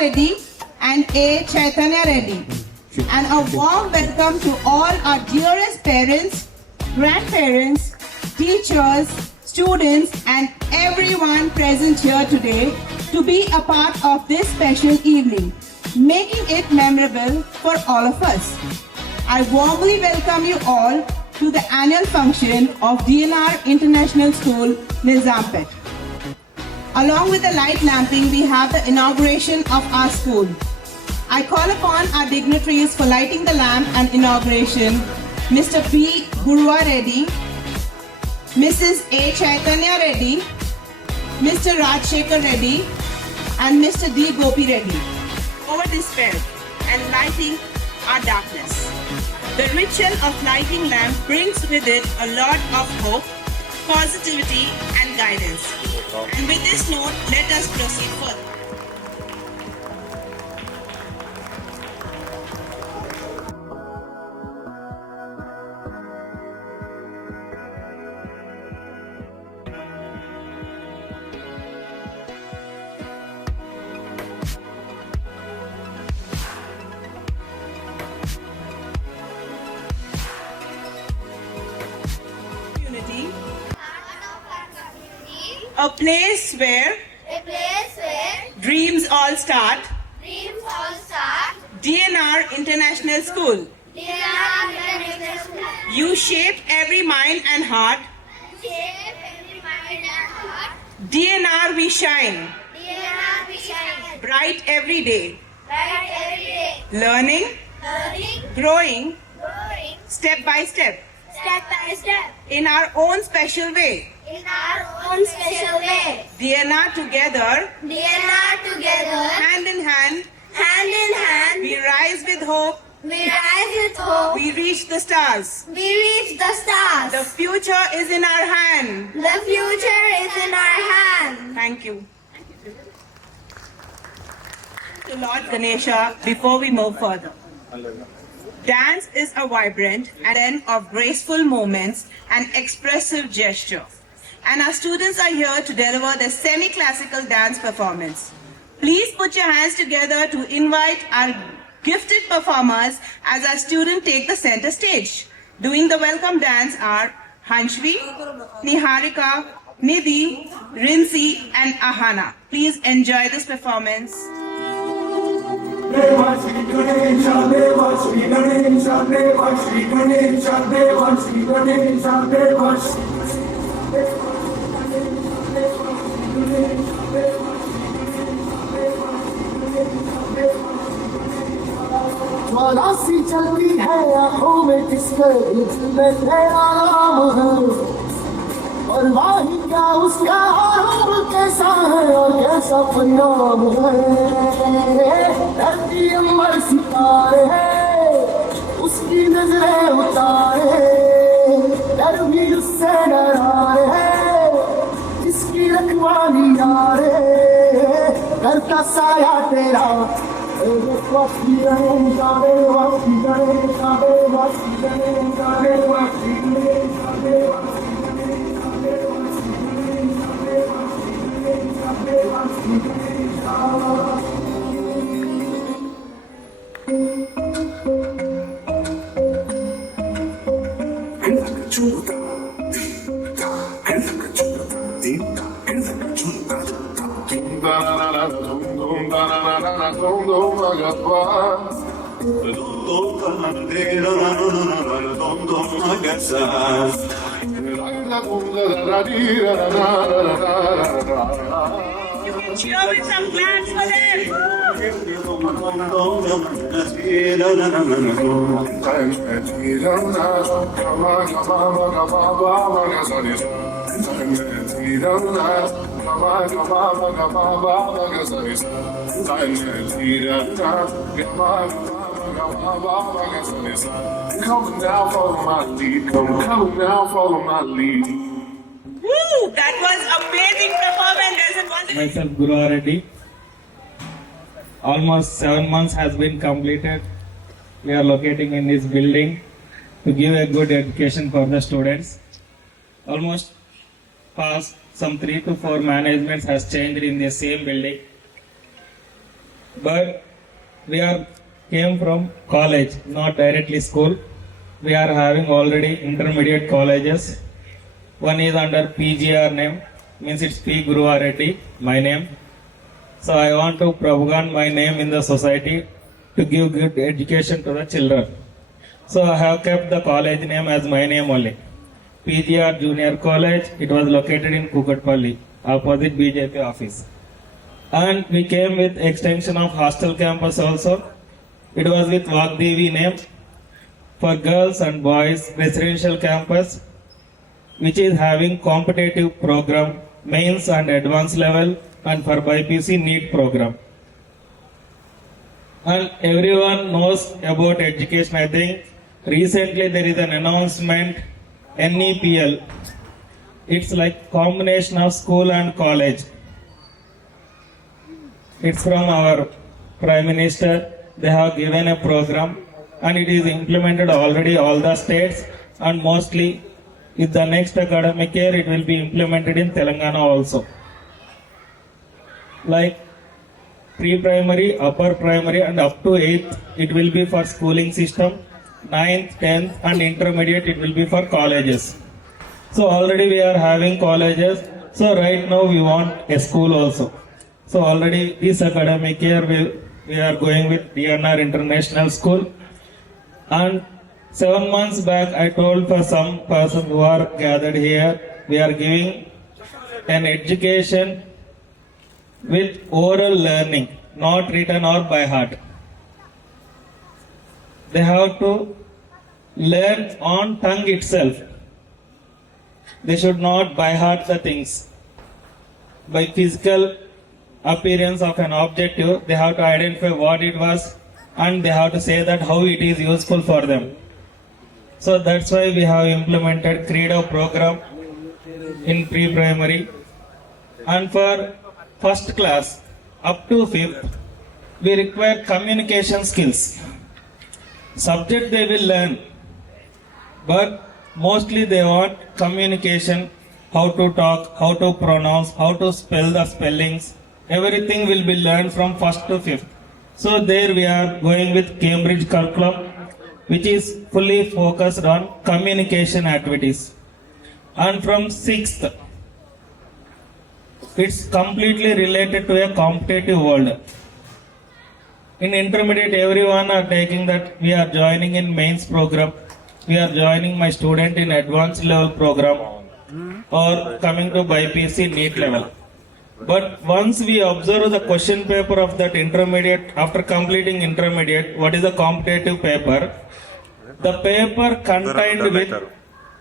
Reddy and A. Chaitanya Reddy. And a warm welcome to all our dearest parents, grandparents, teachers, students and everyone present here today to be a part of this special evening, making it memorable for all of us. I warmly welcome you all to the annual function of DNR International School, Nizampet. Along with the light lamping, we have the inauguration of our school. I call upon our dignitaries for lighting the lamp and inauguration, Mr. P. Gurwa Reddy, Mrs. A. Chaitanya Reddy, Mr. Rajshekhar Reddy, and Mr. D. Gopi Reddy. Over despair and lighting our darkness. The ritual of lighting lamp brings with it a lot of hope, positivity, and guidance. And with this note, let us proceed further. A place where dreams all start. DNR International School. You shape every mind and heart. DNR we shine. Bright every day. Learning, growing, step by step. In our own special way. DNR together, hand in hand, we rise with hope, we reach the stars. The future is in our hand. Thank you. To Lord Ganesha, before we move further. Dance is a vibrant and then of graceful moments and expressive gesture. And our students are here to deliver the semi-classical dance performance. Please put your hands together to invite our gifted performers as our students take the center stage. Doing the welcome dance are Hanshvi, Niharika, Nidhi, Rinsi and Ahana. Please enjoy this performance. Deva Shri Ganesha, Deva Shri Ganesha, Deva Shri Ganesha, Deva Shri Ganesha, Deva Shri ज्वाला सी चलती है आंखों में किसके दिल में तेरा नाम है और वाही क्या उसका रूप कैसा है और कैसा परिणाम है धरती अंबर सितारे है उसकी नजरें उतारे डर भी उससे डराए है जिसकी रखवाली यारे करता साया तेरा Vashti Ganesha, Vashti Ganesha, Vashti Ganesha, Vashti Ganesha, Vashti Cheer with some claps for them. Come now, follow my lead. Come now, follow my lead. Woo! That was amazing performance. Myself Guru Reddy. Almost 7 months has been completed. We are locating in this building to give a good education for the students. Almost past some 3 to 4 managements has changed in the same building. but we are came from college, not directly school. We are having already intermediate colleges. One is under PGR name, means it's P. Guruvar Reddy, my name. So I want to propagate my name in the society to give good education to the children. So I have kept the college name as my name only. PGR Junior College, it was located in Kukatpalli, opposite BJP office. And we came with extension of hostel campus also. It was with Vagdevi name for girls and boys residential campus, which is having competitive program, mains and advanced level, and for BPC NEET program. And everyone knows about education. I think recently there is an announcement, NEPL. It's like combination of school and college. It's from our Prime Minister. They have given a program and it is implemented already all the states, and mostly in the next academic year it will be implemented in Telangana also. Like pre-primary, upper primary and up to 8th it will be for schooling system, 9th, 10th and intermediate it will be for colleges. So already we are having colleges, so right now we want a school also. So already this academic year we are going with DNR International School, and 7 months back I told for some person who are gathered here, we are giving an education with oral learning, not written or by heart. They have to learn on tongue itself. They should not by heart the things. By physical appearance of an objective, they have to identify what it was and they have to say that how it is useful for them. So that's why we have implemented Credo program in pre-primary, and for first class up to 5th we require communication skills. Subject they will learn, but mostly they want communication, how to talk, how to pronounce, how to spell the spellings. Everything will be learned from 1st to 5th. So there we are going with Cambridge curriculum, which is fully focused on communication activities. And from 6th, it's completely related to a competitive world. In intermediate, everyone are taking that we are joining in mains program, we are joining my student in advanced level program, or coming to BPC NEET level. But once we observe the question paper of that intermediate, after completing intermediate, what is the competitive paper? The paper contained with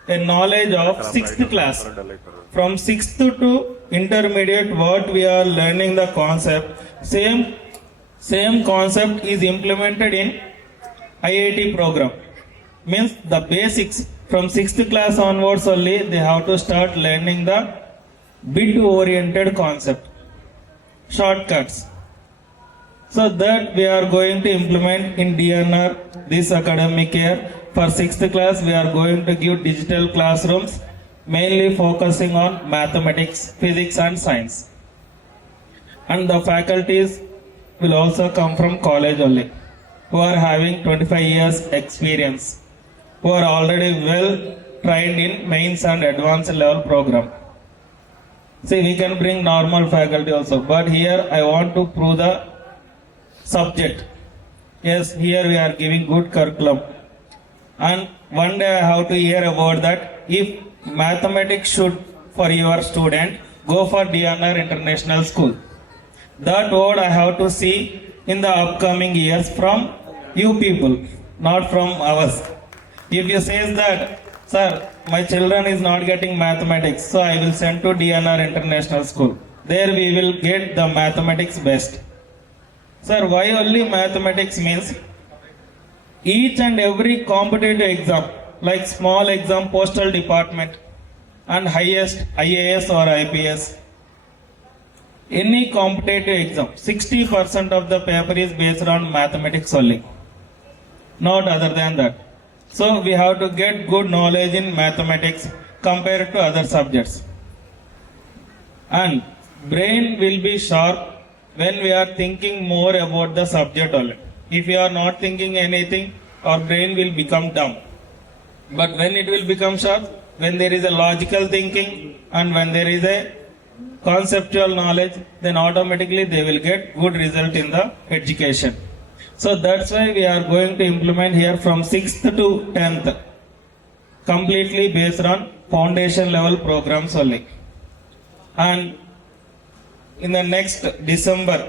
a knowledge of 6th class. From 6th to intermediate, what we are learning the concept, same concept is implemented in IIT program. Means the basics from 6th class onwards only they have to start learning the bid oriented concept, shortcuts. So that we are going to implement in DNR this academic year. For 6th class we are going to give digital classrooms, mainly focusing on mathematics, physics and science. And the faculties will also come from college only, who are having 25 years experience, who are already well trained in mains and advanced level program. See, we can bring normal faculty also, but here I want to prove the subject. Yes, here we are giving good curriculum. And one day I have to hear about that if mathematics should for your student, go for DNR International School. That word I have to see in the upcoming years from you people, not from ours. If you say that, sir, my children is not getting mathematics, so I will send to DNR International School. There we will get the mathematics best. Sir, why only mathematics means each and every competitive exam, like small exam, postal department, and highest IAS or IPS, any competitive exam, 60% of the paper is based on mathematics only, not other than that. So we have to get good knowledge in mathematics compared to other subjects. And brain will be sharp when we are thinking more about the subject only. If we are not thinking anything, our brain will become dumb. But when it will become sharp, when there is a logical thinking and when there is a conceptual knowledge, then automatically they will get good result in the education. So that's why we are going to implement here from 6th to 10th, completely based on foundation level programs only. And in the next December,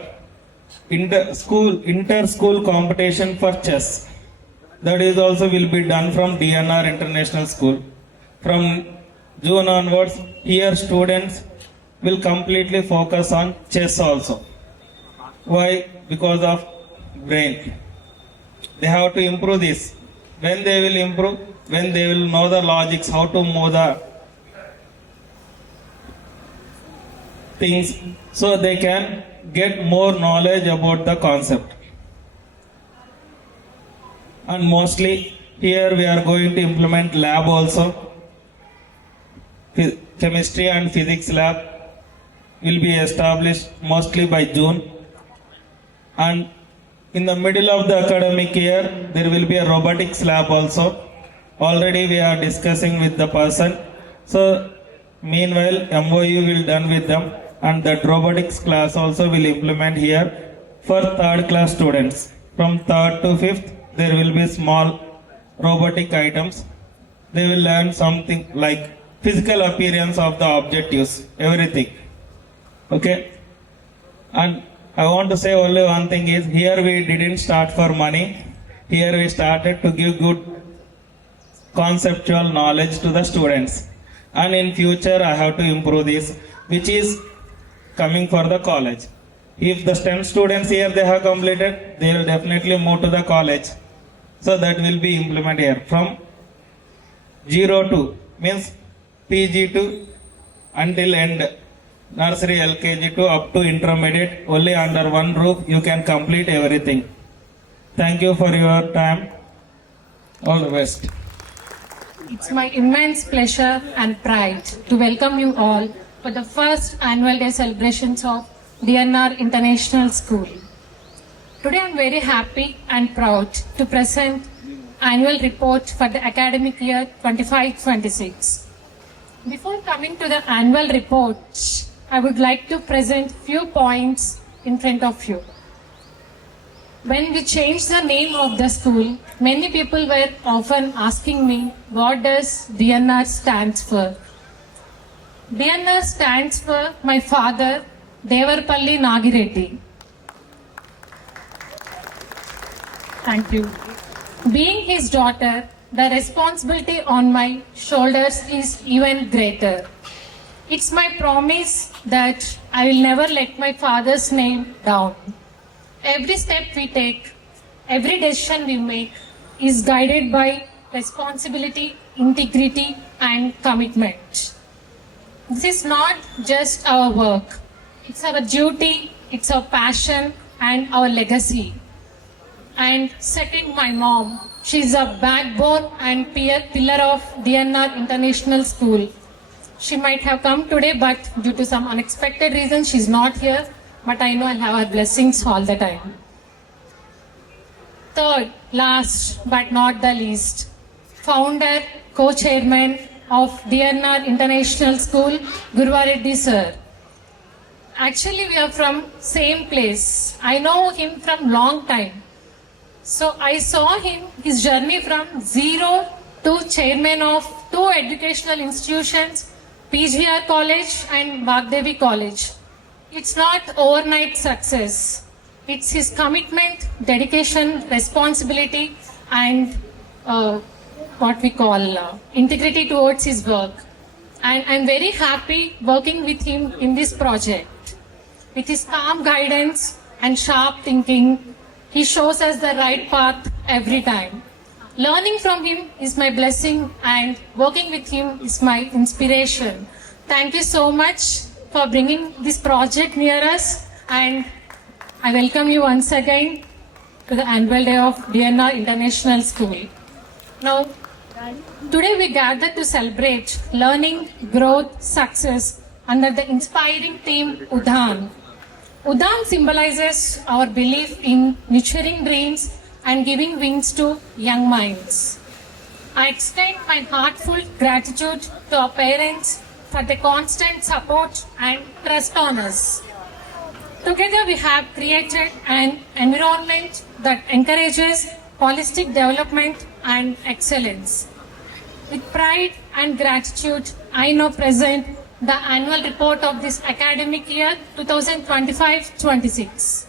inter-school competition for chess. That is also will be done from DNR International School. From June onwards, here students will completely focus on chess also. Why? Because of brain. They have to improve this. When they will improve, when they will know the logics, how to move the things, so they can get more knowledge about the concept. And mostly here we are going to implement lab also. Chemistry and physics lab will be established mostly by June. And in the middle of the academic year, there will be a robotics lab also. Already we are discussing with the person. So meanwhile, MOU will done with them, and that robotics class also will implement here for third class students. From third to 5th, there will be small robotic items. They will learn something like physical appearance of the objectives, everything. Okay? And I want to say only one thing is, here we didn't start for money. Here we started to give good conceptual knowledge to the students. And in future I have to improve this, which is coming for the college. If the STEM students here they have completed, they will definitely move to the college. So that will be implemented here from 0 to means PG to until end, nursery LKG to up to intermediate, only under one roof you can complete everything. Thank you for your time. All the best. It's my immense pleasure and pride to welcome you all for the first annual day celebrations of DNR International School. Today I am very happy and proud to present annual report for the academic year 25-26. Before coming to the annual report, I would like to present few points in front of you. When we changed the name of the school, many people were often asking me, what does DNR stands for? DNR stands for my father, Devarpalli Nagireddy. Thank you. Being his daughter, the responsibility on my shoulders is even greater. It's my promise that I will never let my father's name down. Every step we take, every decision we make is guided by responsibility, integrity, and commitment. This is not just our work. It's our duty, it's our passion, and our legacy. And second, my mom. She's a backbone and pillar of DNR International School. She might have come today, but due to some unexpected reason, she's not here. But I know I'll have her blessings all the time. Third, last but not the least, founder, co-chairman of DNR International School, Guruvareddy sir. Actually, we are from same place. I know him from long time. So I saw him, his journey from zero to chairman of two educational institutions, PGR College and Vagdevi College. It's not overnight success. It's his commitment, dedication, responsibility, and what we call integrity towards his work. And I'm very happy working with him in this project. With his calm guidance and sharp thinking, he shows us the right path every time. Learning from him is my blessing, and working with him is my inspiration. Thank you so much for bringing this project near us, and I welcome you once again to the annual day of DNR International School. Now, today we gather to celebrate learning, growth, success under the inspiring theme Udhan. Udam symbolizes our belief in nurturing dreams and giving wings to young minds. I extend my heartfelt gratitude to our parents for their constant support and trust on us. Together, we have created an environment that encourages holistic development and excellence. With pride and gratitude, I now present the annual report of this academic year 2025-26.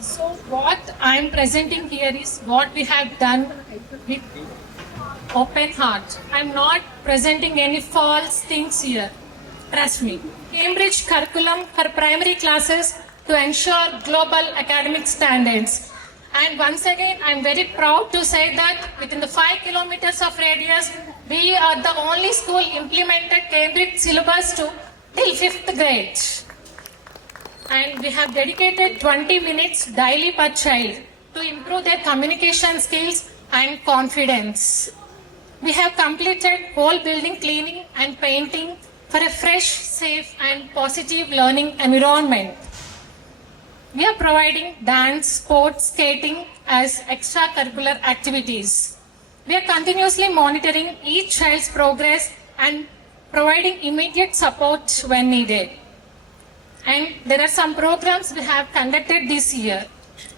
So what I am presenting here is what we have done with open heart. I am not presenting any false things here. Trust me. Cambridge curriculum for primary classes to ensure global academic standards. And once again, I am very proud to say that within the 5 kilometers of radius, we are the only school implemented Cambridge syllabus to till 5th grade. And we have dedicated 20 minutes daily per child to improve their communication skills and confidence. We have completed whole building cleaning and painting for a fresh, safe and positive learning environment. We are providing dance, sports, skating as extracurricular activities. We are continuously monitoring each child's progress and providing immediate support when needed. And there are some programs we have conducted this year,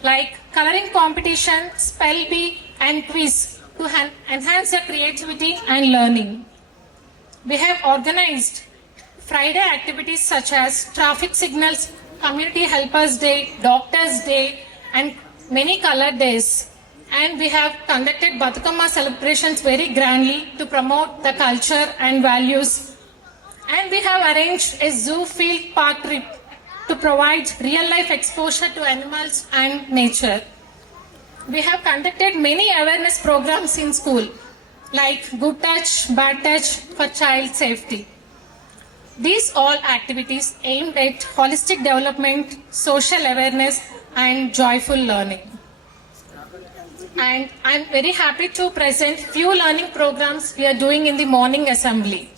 like coloring competition, spell bee and quiz to enhance their creativity and learning. We have organized Friday activities such as traffic signals, Community Helpers Day, Doctors Day and many color days. And we have conducted Batukama celebrations very grandly to promote the culture and values. And we have arranged a zoo field park trip to provide real life exposure to animals and nature. We have conducted many awareness programs in school like Good Touch, Bad Touch for child safety. These all activities aimed at holistic development, social awareness and joyful learning. And I'm very happy to present few learning programs we are doing in the morning assembly,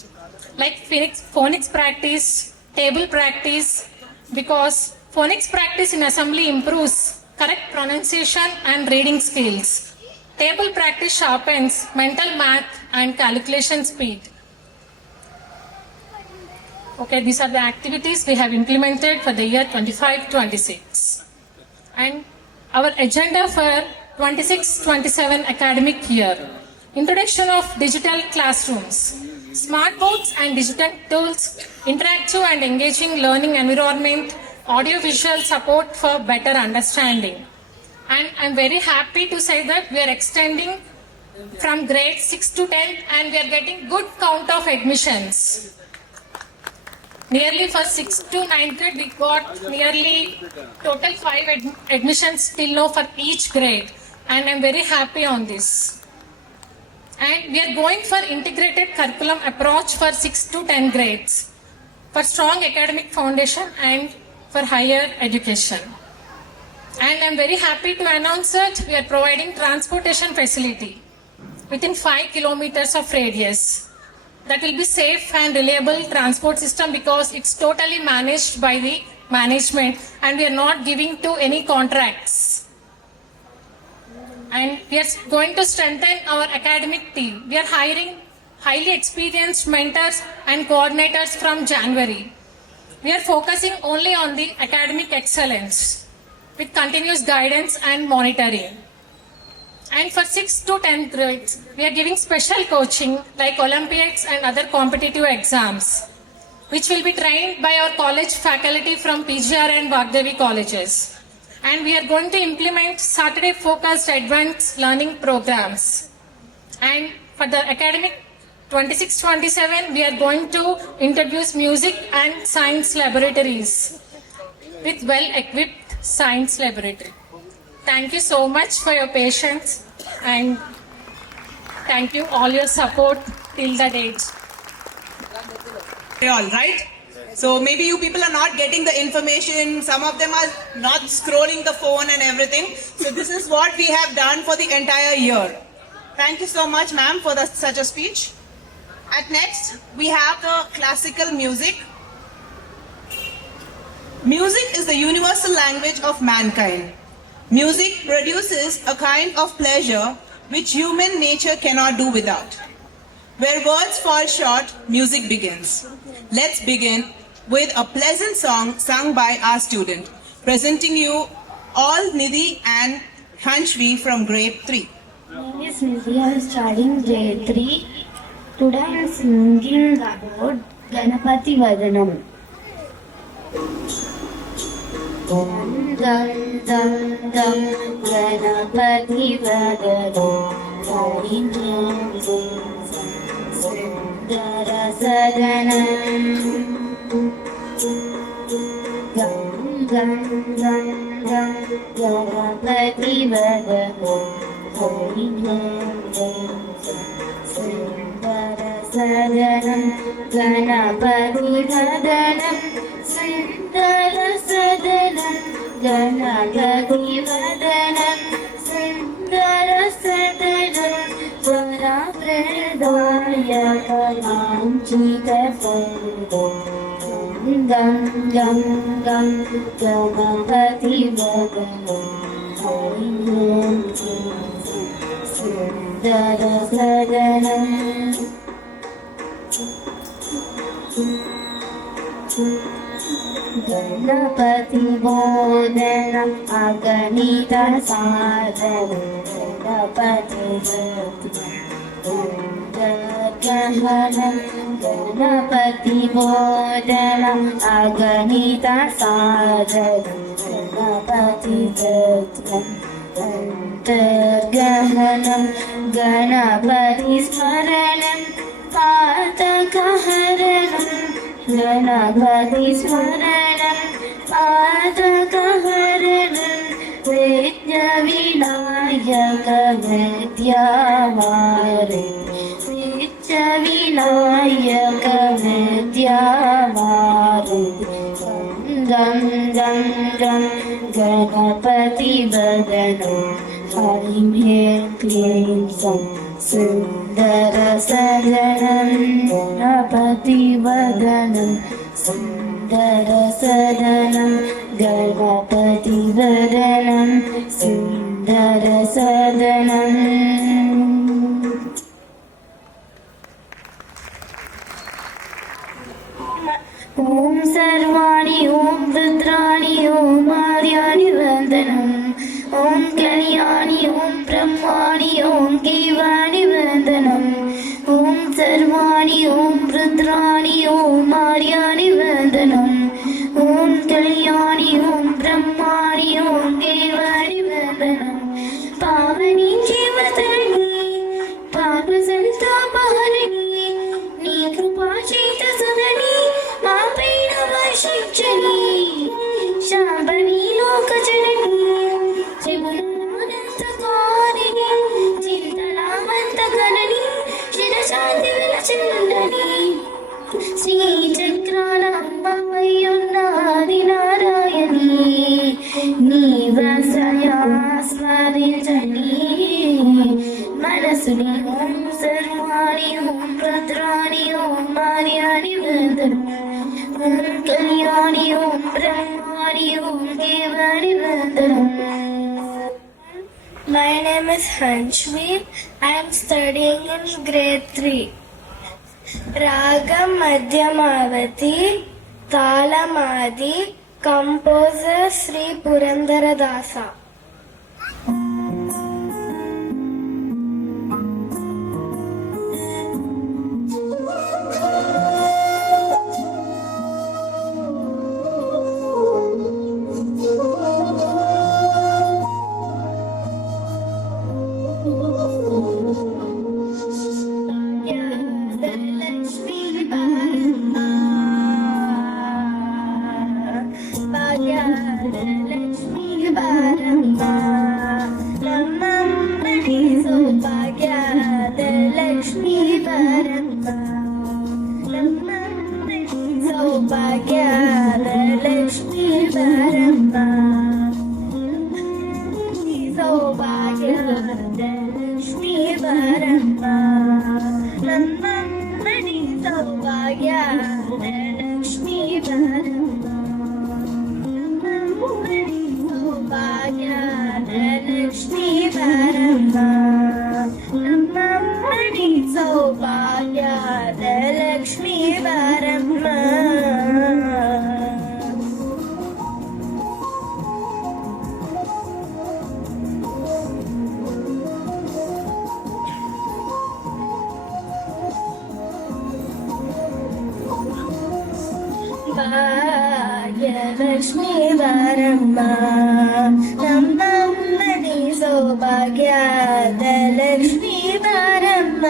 like phonics practice, table practice, because phonics practice in assembly improves correct pronunciation and reading skills. Table practice sharpens mental math and calculation speed. Okay, these are the activities we have implemented for the year 25-26. And our agenda for 26-27 academic year. Introduction of digital classrooms, smart boards and digital tools, interactive and engaging learning environment, audio-visual support for better understanding. And I'm very happy to say that we are extending from grade 6 to 10 and we are getting good count of admissions. Nearly for 6th to 9th grade, we got nearly total 5 admissions till now for each grade. And I'm very happy on this. And we are going for integrated curriculum approach for 6th to 10th grades for strong academic foundation and for higher education. And I'm very happy to announce that we are providing transportation facility within 5 kilometers of radius. That will be safe and reliable transport system because it's totally managed by the management and we are not giving to any contracts. And we are going to strengthen our academic team. We are hiring highly experienced mentors and coordinators from January. We are focusing only on the academic excellence with continuous guidance and monitoring. And for 6th to 10th grades, we are giving special coaching like Olympiads and other competitive exams, which will be trained by our college faculty from PGR and Vagdevi colleges. And we are going to implement Saturday focused advanced learning programs. And for the academic 26-27, we are going to introduce music and science laboratories with well-equipped science laboratory. Thank you so much for your patience and thank you all your support till the date. All right. So maybe you people are not getting the information. Some of them are not scrolling the phone and everything. So this is what we have done for the entire year. Thank you so much, ma'am, for such a speech. At next, we have the classical music Music is the universal language of mankind. Music produces a kind of pleasure which human nature cannot do without. Where words fall short, music begins. Let's begin with a pleasant song sung by our student, presenting you all Nidhi and Hanshvi from grade 3. My name is Nidhi. I am studying grade 3. Today I am singing about Ganapati Vadanam. Dum dum dum dum Ganapati Vadanam Sundara Sadanam Gam gam gam gam Ganapati Vadanam Sundara Sadanam Ganapati Vadanam Sundara Sadanam Ganapati Vadanam Sundara Sadanam Varapradaya Kalanchita Gam gam gam Ganapati Vadanam Sundara Sadanam Ganapati Bodhana Aganita Sadhana Ganapati Gahanam Ganapati Bodhana Aganita Sadhana Ganapati Gahanam Ganapati Smaranam Patakaharanam Ganapati Smaranam Patakaharanam Vidya Vinayaka Vidyamare Vidya Vinayaka Vidyamare Gam gam gam Ganapati Vadanam Harim Hem Klim Sam Sundara Sadanam Ganapati Vadanam Sundara Sadanam Ganapati Vadanam Sundara Sadanam. Om Sarvani Om Rudrani Om Aryani Vandanam Om Kalyani Om Brahmani Om Kivani Vandanam Om Sarvani Om Rudrani Om Aryani Vandanam Om Kalyani Om Brahmani Om Kivani Vandanam Pavani Jivatani Pava Santapaharani Ni Krupa Chita Sadani Maapena Vashichani Shambhani Lokajanani Tribunananta Karini Chintalamanta Ganani Shirashanti Vilachandani Sri Chakranamba Ayunnadi Narayani Nivasaya Smarinjani Manasuni Om Sarvani Om Rudrani Om Aryani Vandanam Om Kalyani Om Brahmani Om Kivani Vandanam. My name is Hanshvi. I am studying in grade 3. Ragam Madhyamavati, Talamadi, composer Sri Purandaradasa. ಬಾರಮ್ಮ ಭಾಗ್ಯಲಕ್ಷ್ಮೀ ಬಾರಮ್ಮ ನಮ್ಮಮ್ಮನಿ ಸೌಭಾಗ್ಯದ ಲಕ್ಷ್ಮೀ ಬಾರಮ್ಮ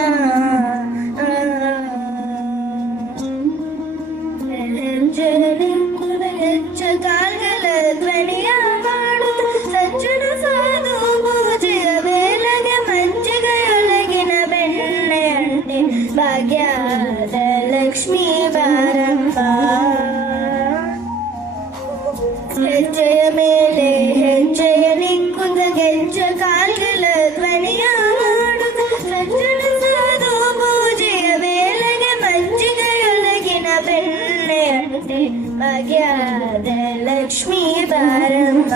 ಹೆಚ್ಚ ಕಾಲ್ಗಳ ಧ್ವನಿಯ ಮಾಡುತ್ತ ಸಜ್ಜನ ಸಾಧು ಪೂಜೆಯ ಬೇಲಗೆ ಮಂಚಿಗೆಯೊಳಗಿನ ಬೆಣ್ಣೆ ಅಂಟೆ ಭಾಗ್ಯದ ಲಕ್ಷ್ಮೀ ಬಾರಮ್ಮ ಹೆಜ್ಜೆಯ ಮೇಲೆ ಹೆಜ್ಜೆಯ ನಿಕ್ಕುತ್ತ ಗೆಜ್ಜ ಕಾಲ್ಗಳ ಧ್ವನಿಯ ಮಾಡುತ್ತ ಸಜ್ಜನ ಸಾಧು ಪೂಜೆಯ ಬೇಲಗೆ ಮಂಚಿಗೆಯೊಳಗಿನ ಬೆಣ್ಣೆ ಅಂಟೆ ಭಾಗ್ಯದ ಲಕ್ಷ್ಮೀ ಬಾರಮ್ಮ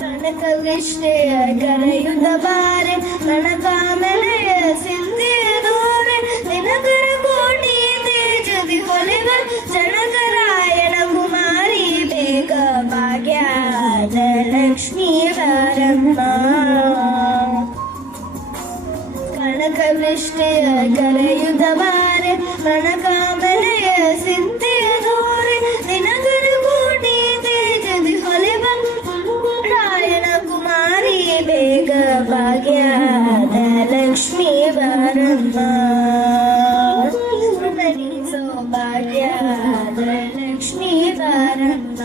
ಕನಕ ವಿಷ್ಣೆಯ ಕರೆಯುತ್ತ ಬಾರೆ ಕನಕಾಮನೆಯ ಸಿದ್ಧಿಯ ದೂರೆ ದಿನಕರ ಕೋಟಿ ತೇಜದಿ ಹೊಲೆವ ಜನಕರಾಯಣ ಕುಮಾರಿ ಬೇಗ ಭಾಗ್ಯದ ಲಕ್ಷ್ಮೀ ಬಾರಮ್ಮ ಕನಕ ವೃಷ್ಟಿಯ ಕರೆಯುತ್ತ ಬಾರೆ ಕನಕಾಮನೆಯ ಸಿದ್ಧಿಯ ದೂರೆ ದಿನಕರ ಕೋಟಿ ತೇಜದಿ ಹೊಲೆವ ರಾಯಣ ಕುಮಾರಿ ಬೇಗ ಭಾಗ್ಯದ ಲಕ್ಷ್ಮೀ ಬಾರಮ್ಮ ಮನಿ ಸೌಭಾಗ್ಯದ ಲಕ್ಷ್ಮೀ ಬಾರಮ್ಮ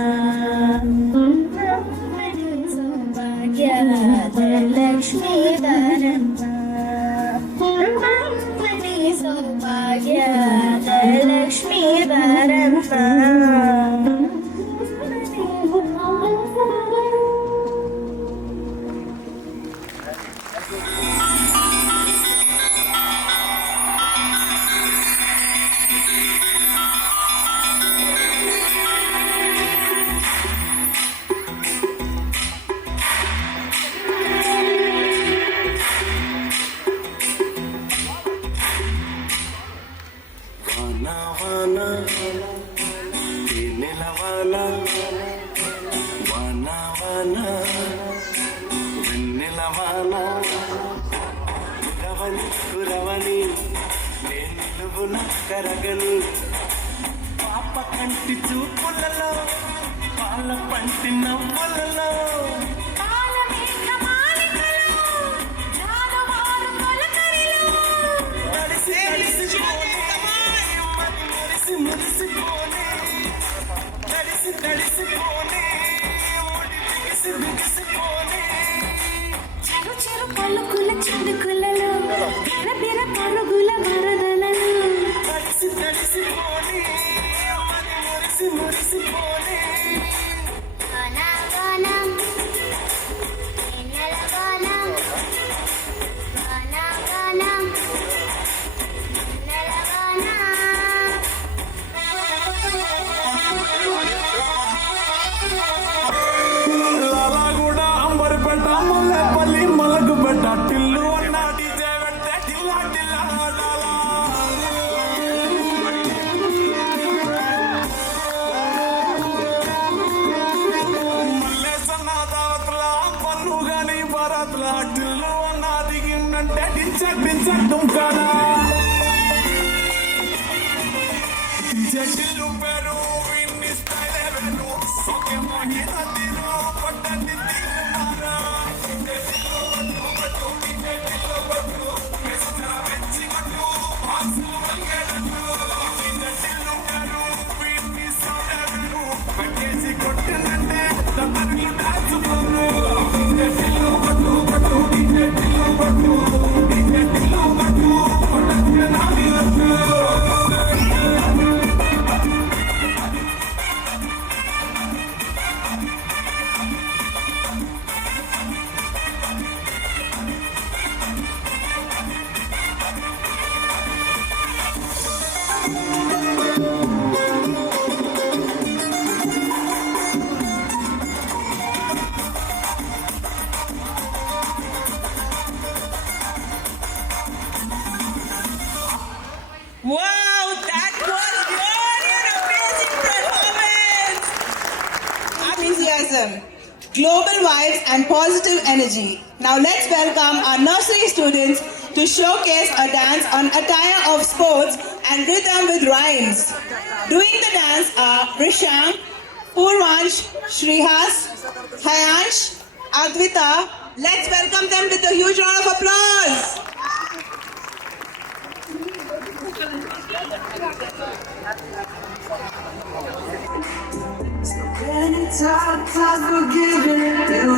ಮನಿ ಸೌಭಾಗ್ಯದ ಲಕ್ಷ್ಮೀ ಬಾರಮ್ಮ ಮನಿ ಸೌಭಾಗ್ಯದ ಲಕ್ಷ್ಮೀ ಬಾರಮ್ಮ కురవని నేను కరగని పాప కంటి చూపులలో పాల పంటి నవ్వులలో మురిసిపోనే తడిసిపోనే బిగిసిపోనే చెరు చెరు పలుకుల చెడుకులలో బిర బిర పరుగుల వరదలలో తడిసిపోనే మురిసిపోనే జటిలు పెరు విన్నిస్తాయి వెను సోకే మహిళ తిరు పట్టని తిరుమారా జటిలు బట్టు జటిలు బట్టు మెస్తా వెచ్చి బట్టు వాసు వంగడట్టు జటిలు పెరు విన్నిస్తాయి వెను పట్టేసి కొట్టునంటే తమని దాచుకోను జటిలు బట్టు జటిలు బట్టు పట్టని నాది వట్టు Wow, that was really an amazing performance! Enthusiasm, global vibes and positive energy. Now let's welcome our nursery students to showcase a dance on attire of sports and rhythm with rhymes. Doing the dance are Risham, Purvansh, Shrihas, Hayansh, Advita. Let's welcome them with a huge round of applause. Many times I've forgiven you.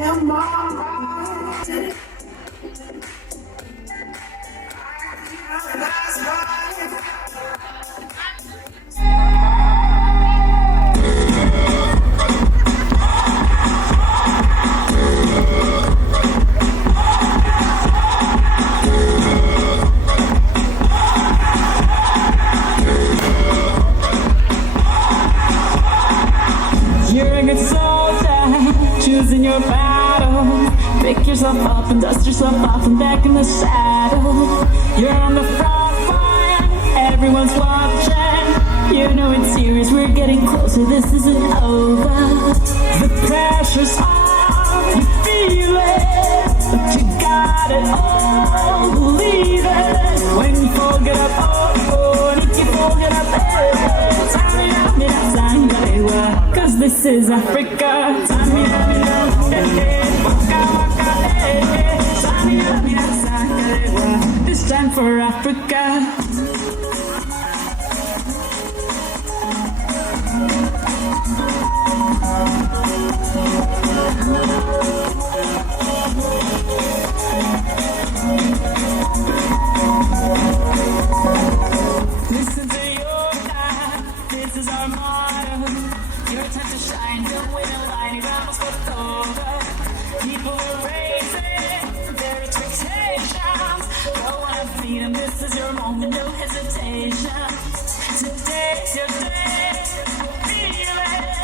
In my heart, that's right. You're a good soldier, choosing your battle. Pick yourself up and dust yourself off and back in the saddle. You're on the front line, everyone's watching. You know it's serious, we're getting closer, this isn't over. The pressure's on, you feel it, but you got it all, believe it. When you fall, get up, oh, and if you fall, get up, cause this is Africa. This time for Africa. Listen to your time, this is our motto. Your time to shine, don't wait a line, vamos por todo. People are raising their expectations. Go on freedom, this is your moment, no hesitation. Today's your day, feel it.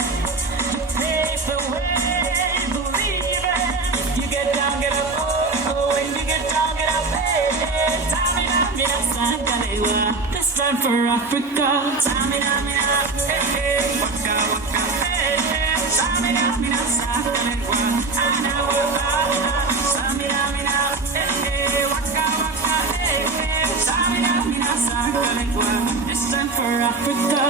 You pave the way, believe it. You get down, get up, oh, when you get down, get up, hey. This time for Africa. Waka waka, hey, hey. This time for Africa.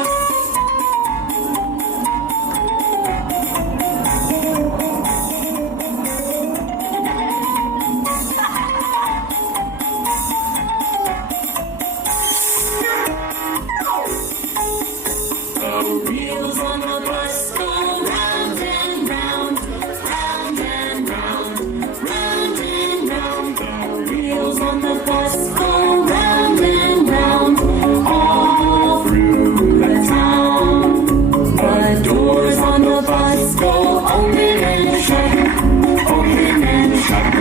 Wheels on the bus go round and round, round and round, round and round. The wheels on the bus go round and round, all through the town. The doors on the bus go open and shut, open and shut,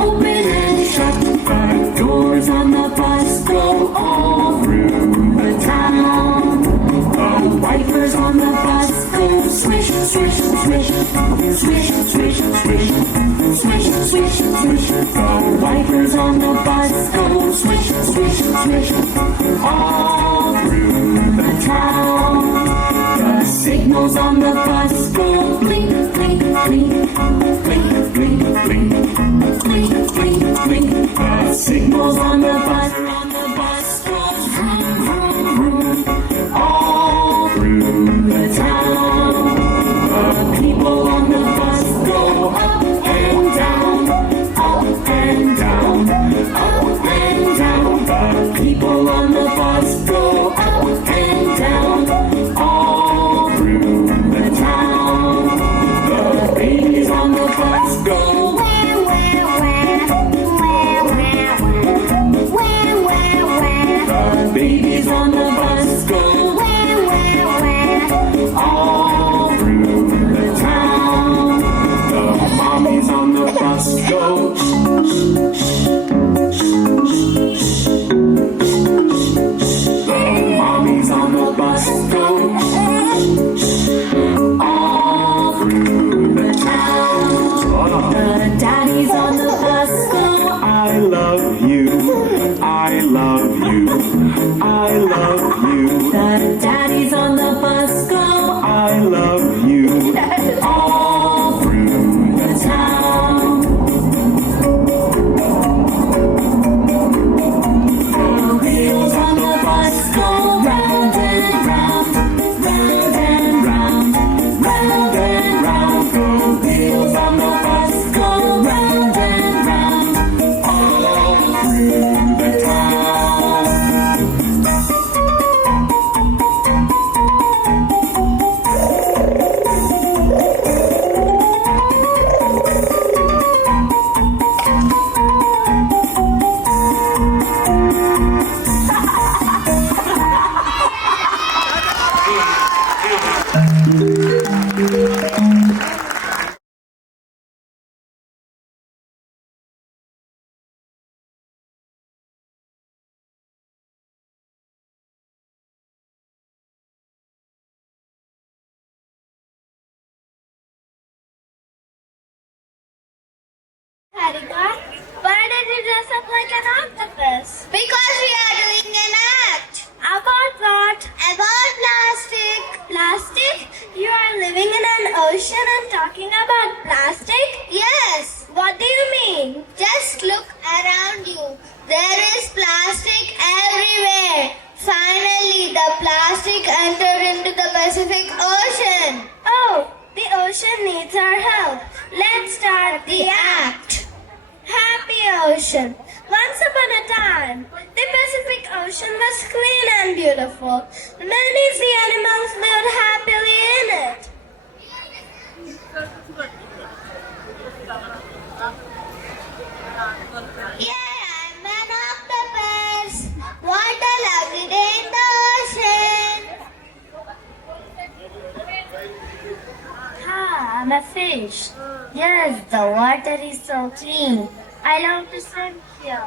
open and shut. The doors on the bus go all through the town. Wipers on the bus go swish, swish, swish, swish, swish, swish, swish, swish, swish. The wipers on the bus go swish, swish, swish, all through the town. The signals on the bus go blink, blink, blink, blink, blink, blink, blink, blink, blink. The signals on the bus go vroom, vroom, vroom, all through the town. The people on the bus go up and down, up and down, up and down. The people on the bus go up and down, all through the town. The babies on the bus go wah, wah, wah, wah, wah, wah. The babies on the bus go all through the town. The mommies on the bus go. The I love you. I love you. The daddies on the bus go I love you. all through the town. The wheels on the bus go round and round, round and round, round and round. The wheels on the bus go round and round, all through the town. Harika, why did you dress up like an octopus? Because we are doing an act. About what? About plastic. Plastic? You are living in an ocean and talking about plastic? Yes. What do you mean? Just look around you. There is plastic everywhere. Finally, the plastic entered into the Pacific Ocean. Oh, the ocean needs our help. Let's start the act. Happy Ocean. Once upon a time, the Pacific Ocean was clean and beautiful. Many sea animals lived happily in it. Yeah, I'm an octopus. What a lovely day in the ocean. Ah, I'm a fish. Yes, the water is so clean. I love to swim here.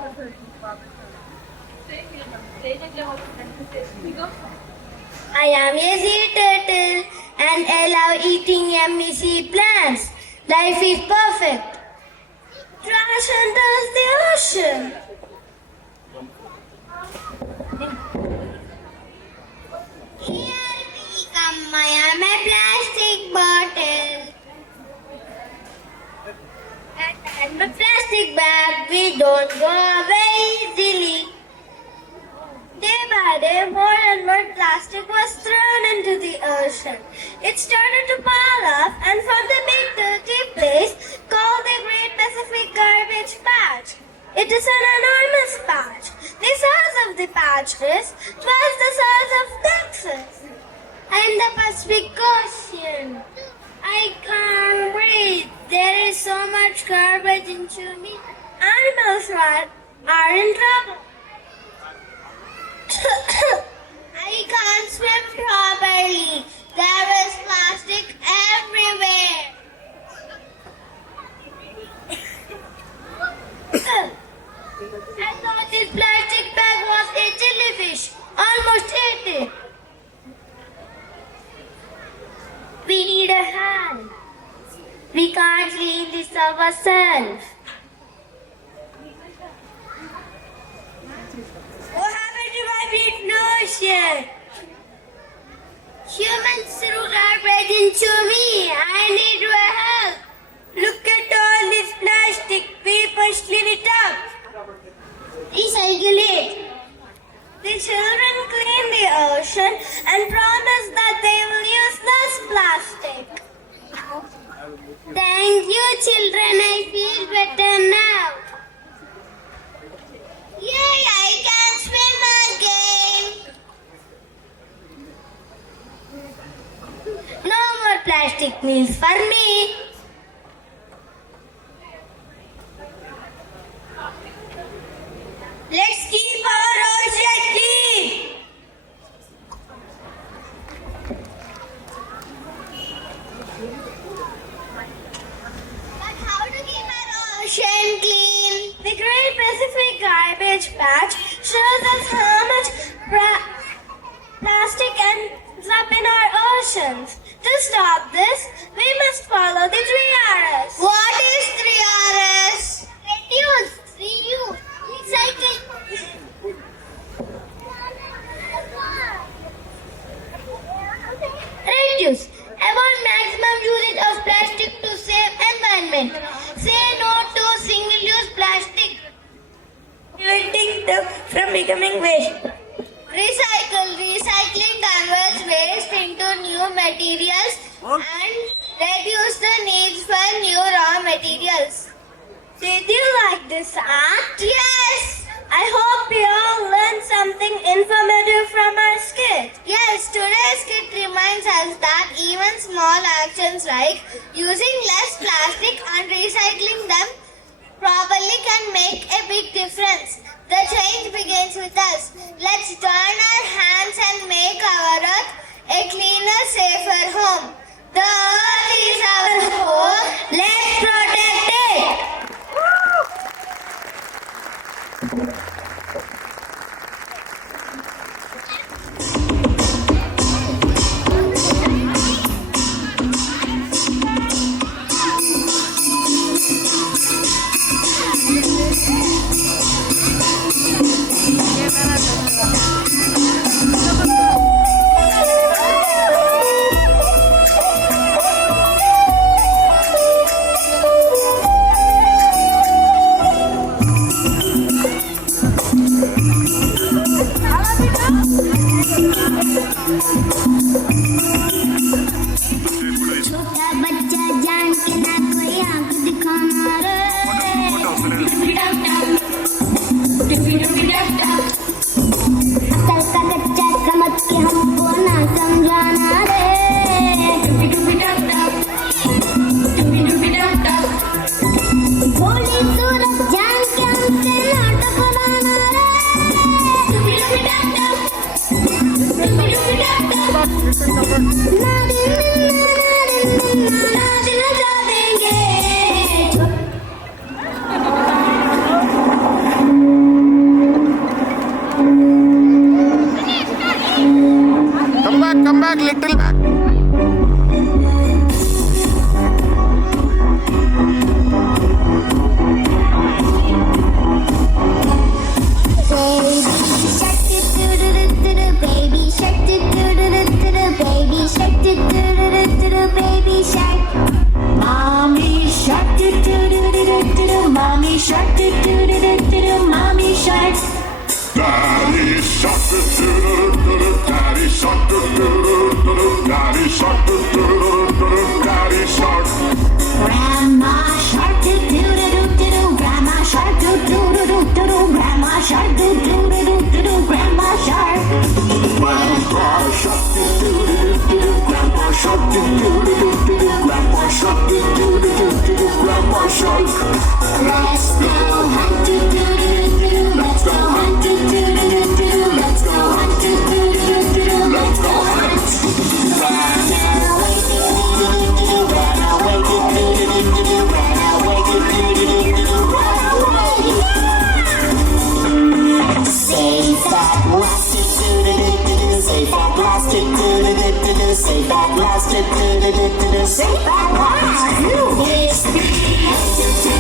I am a sea turtle and I love eating yummy sea plants. Life is perfect. Trash enters the ocean. Here we come, I am a plastic bottle. And the plastic bag, we don't go away easily. Day by day, more and more plastic was thrown into the ocean. It started to pile up and formed a big dirty place called the Great Pacific Garbage Patch. It is an enormous patch. The size of the patch is twice the size of Texas. And the Pacific Ocean. I can't breathe. There is so much garbage into me. Animals are in trouble. I can't swim properly. There is plastic everywhere. I thought this plastic bag was a jellyfish. Almost ate it. We need a hand. We can't clean this ourselves. What happened to my big ocean? Humans threw garbage into me. I need your help. Look at all this plastic. We must clean it up. Recycle it. The children clean the ocean and promise that they will use less plastic. Thank you, children. I feel better now. Yay, I can swim again. No more plastic meals for me. Let's keep our ocean clean. But how to keep our ocean clean? The Great Pacific Garbage Patch shows us how much plastic ends up in our oceans. To stop this, we must follow the 3 R's. What is 3 R's? Reduce, reuse, recycle. becoming waste. Recycle. Recycling converts waste into new materials and reduce the needs for new raw materials. Did you like this art? Yes! I hope you all learned something informative from our skit. Yes, today's skit reminds us that even small actions like using less plastic and recycling them properly can make a big difference. The change begins with us. Let's join our hands and make our earth a cleaner, safer home. The earth is our home. Let's protect it. छोटा बच्चा जान के ना कोई आंख दिखाना रे अकल का कच्चा समझ के हमको ना समझाना रे भोली सूरत जान के हमसे नाटक बनाना Come back, little back. Baby shark, baby shark, baby shark. Mommy shark, mommy shark, mommy shark. Daddy shark, daddy shark, daddy shark, daddy shark. Grandma shark, grandma shark, grandma shark, grandma shark. Grandpa shark, grandpa shark, grandpa shark, grandpa shark. Let's go hunt, let's go hunt, let's go hunt, Let's go hunt. run away, run away, Save that plastic, save that plastic, save that plastic, save that plastic. It's the end,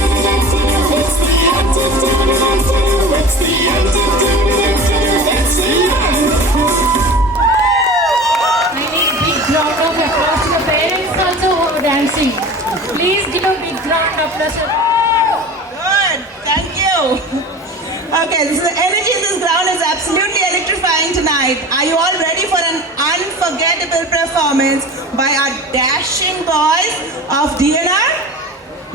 it's the end, it's the end, it's the end. I need big round of applause to the parents also who are dancing. Please give a big round of applause. Good, thank you. Okay, so the energy in this ground is absolutely electrifying tonight. Are you all ready for an unforgettable performance by our dashing boys of DNR?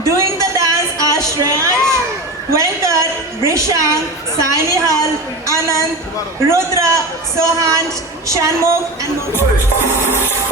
Doing the dance are Shreyansh, Venkat, Rishang, Saini Hal, Anand, Rudra, Sohanj, Shanmugh and more.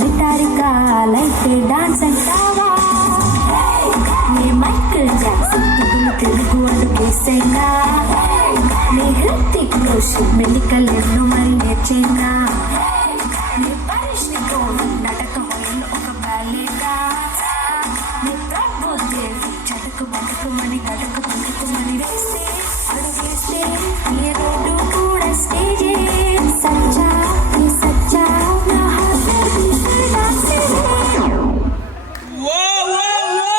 నిటారికా life dance అంటావా నీ Michael Jackson Telugu అడుగేసైనా నీ Hrithik Roshan medical ఎన్నో మరి నేర్చేనా నీ పరిష్నికో నాటకమయంలో ఒక బ్యాలేగా నీ ప్రభుదేవి చటుకు బతుకుమని గడుకు బతుకుమని వేస్తే అడుగేస్తే నీ రోడ్డు కూడా స్టేజే సచ్చా నీ సచ్చా నా Whoa, whoa, whoa!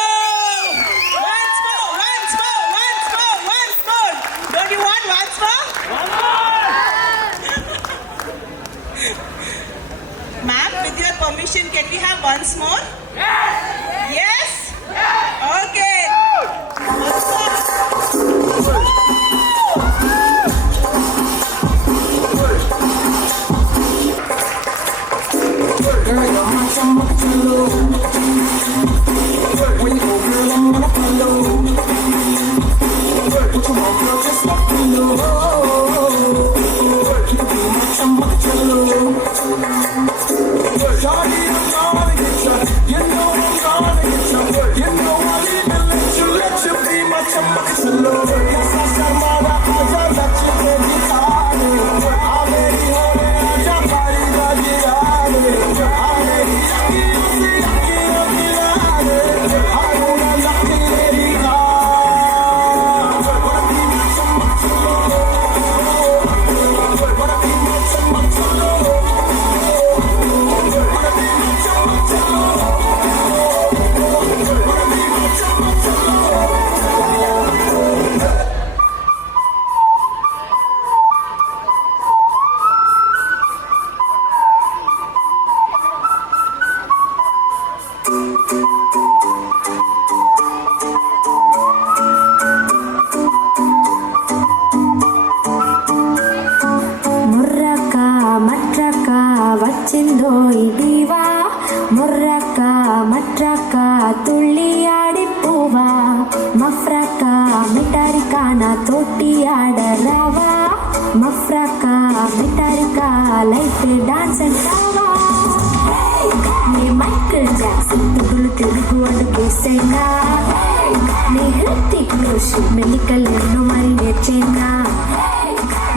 Once more, once more, once more, once more! Don't you want once more? One more! Ma'am, with your permission, can we have once more? Yes! Yes? Okay! Once more! Girl, you're hot, so much to lose. When you go, girl, I'm gonna follow. What you want, girl, just let me know. You can be much, so much to lose. Shawty, I'm gonna get ya. You know I'm gonna get ya. You know I'll even let you be my chumma. Yes, I said, Mara, I just let you get me started. I'm ready, honey, I just party, got it started. I'm ready, I can't see, I can't be lying. I wanna lock it in the car. Wanna be my chumma. Wanna be my chumma. ముర్రక మట్రక వచ్చిందో ఇదివా ముర్రక మట్రక తుళ్ళి ఆడిపోవా మఫ్రక మిటారిక నా తోటి ఆడరావా మఫ్రక మిటారిక life dance అంటావా నీ Michael Jackson Telugu అడుగేసైనా నీ Hrithik Roshan medical ఎన్నో మరి నేర్చేనా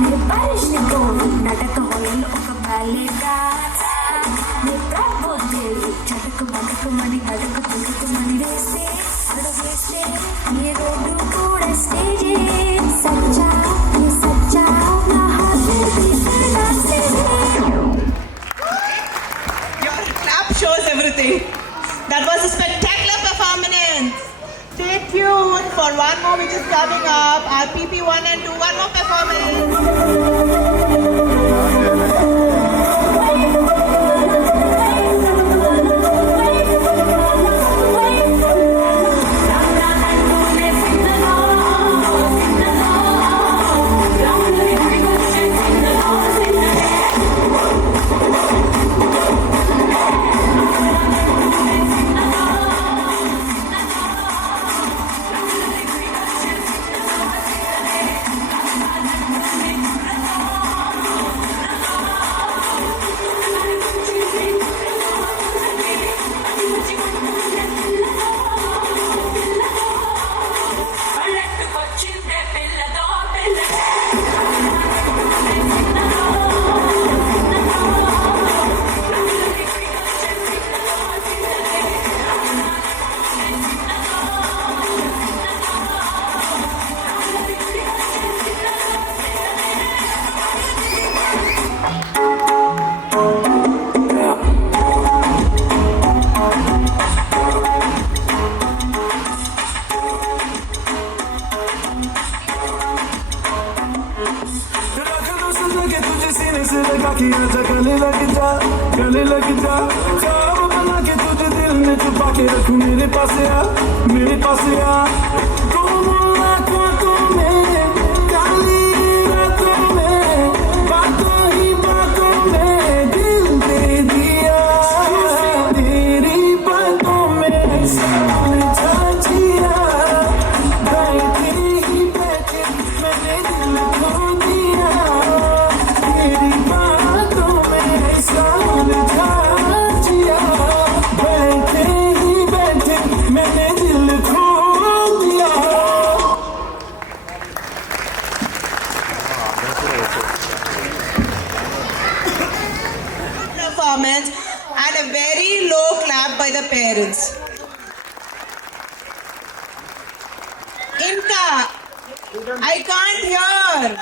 నీ పరిష్నికో నాటకమయంలో ఒక బ్యాలేగా నీ ప్రభుదేవి చటుకు బతుకుమని గడుకు బతుకుమని వేస్తే అడుగేస్తే నీ రోడ్డు కూడా స్టేజే సచ్చా నీ సచ్చా నా Your clap shows everything. That was a spectacular performance. Stay tuned for one more which is coming up. Our PP1 and 2, one more performance. गले लग जा ख्वाब बना के तुझे दिल में छुपा के रखूं मेरे पास आ गुम आँखों में काली रातों में बातों ही बातों में दिल दे दिया तेरी बातों में समझा जिया बैठे ही बैठे मैंने दिल खो दिया तेरी बातों में समझा जिया very low clap by the parents. Inka, I can't hear.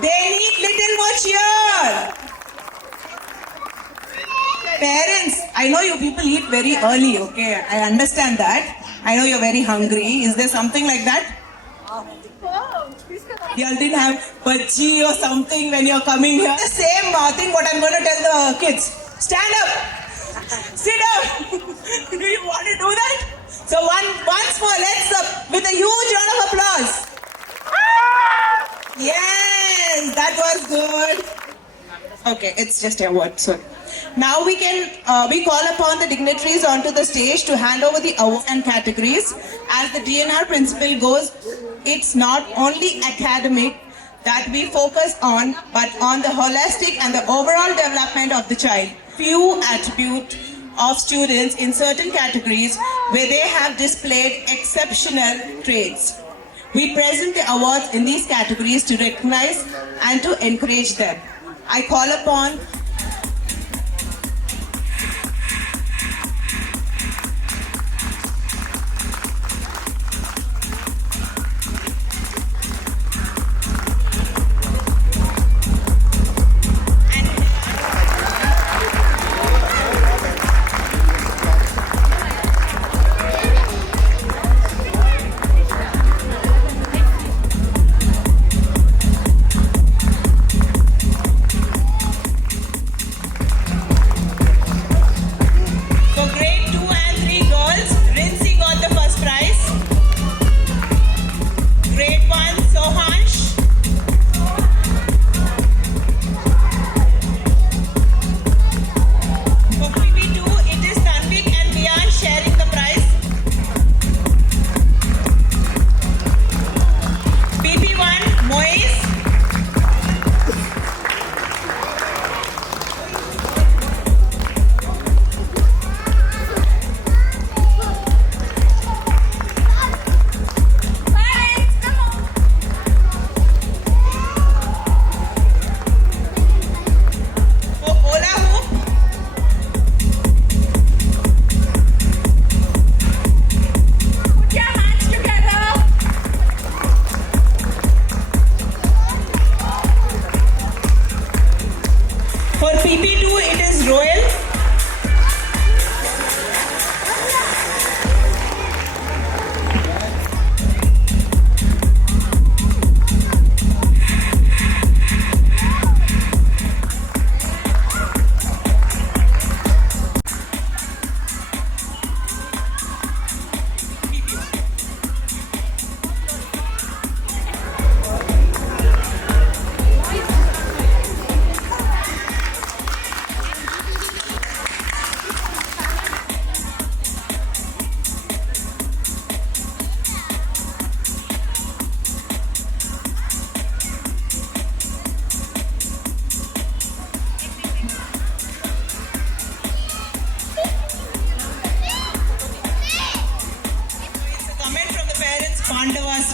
They need little more cheer. Parents, I know you people eat very early, okay? I understand that. I know you're very hungry. Is there something like that? Y'all didn't have bhaji or something when you're coming here. The same thing what I'm going to tell the kids. Stand up. Sit down. Do you want to do that? So once more, let's with a huge round of applause. Yes, that was good. Okay, it's just a word. Sorry. Now we call upon the dignitaries onto the stage to hand over the awards and categories. As the DNR principle goes, it's not only academic that we focus on, but on the holistic and the overall development of the child. Few attributes of students in certain categories where they have displayed exceptional traits. We present the awards in these categories to recognize and to encourage them. I call upon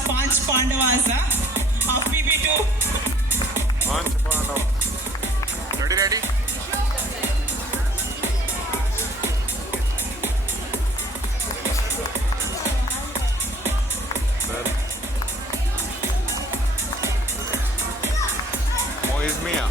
Panch Pandavas of PP2. Panch Pandavas. Ready? Moiz Mia.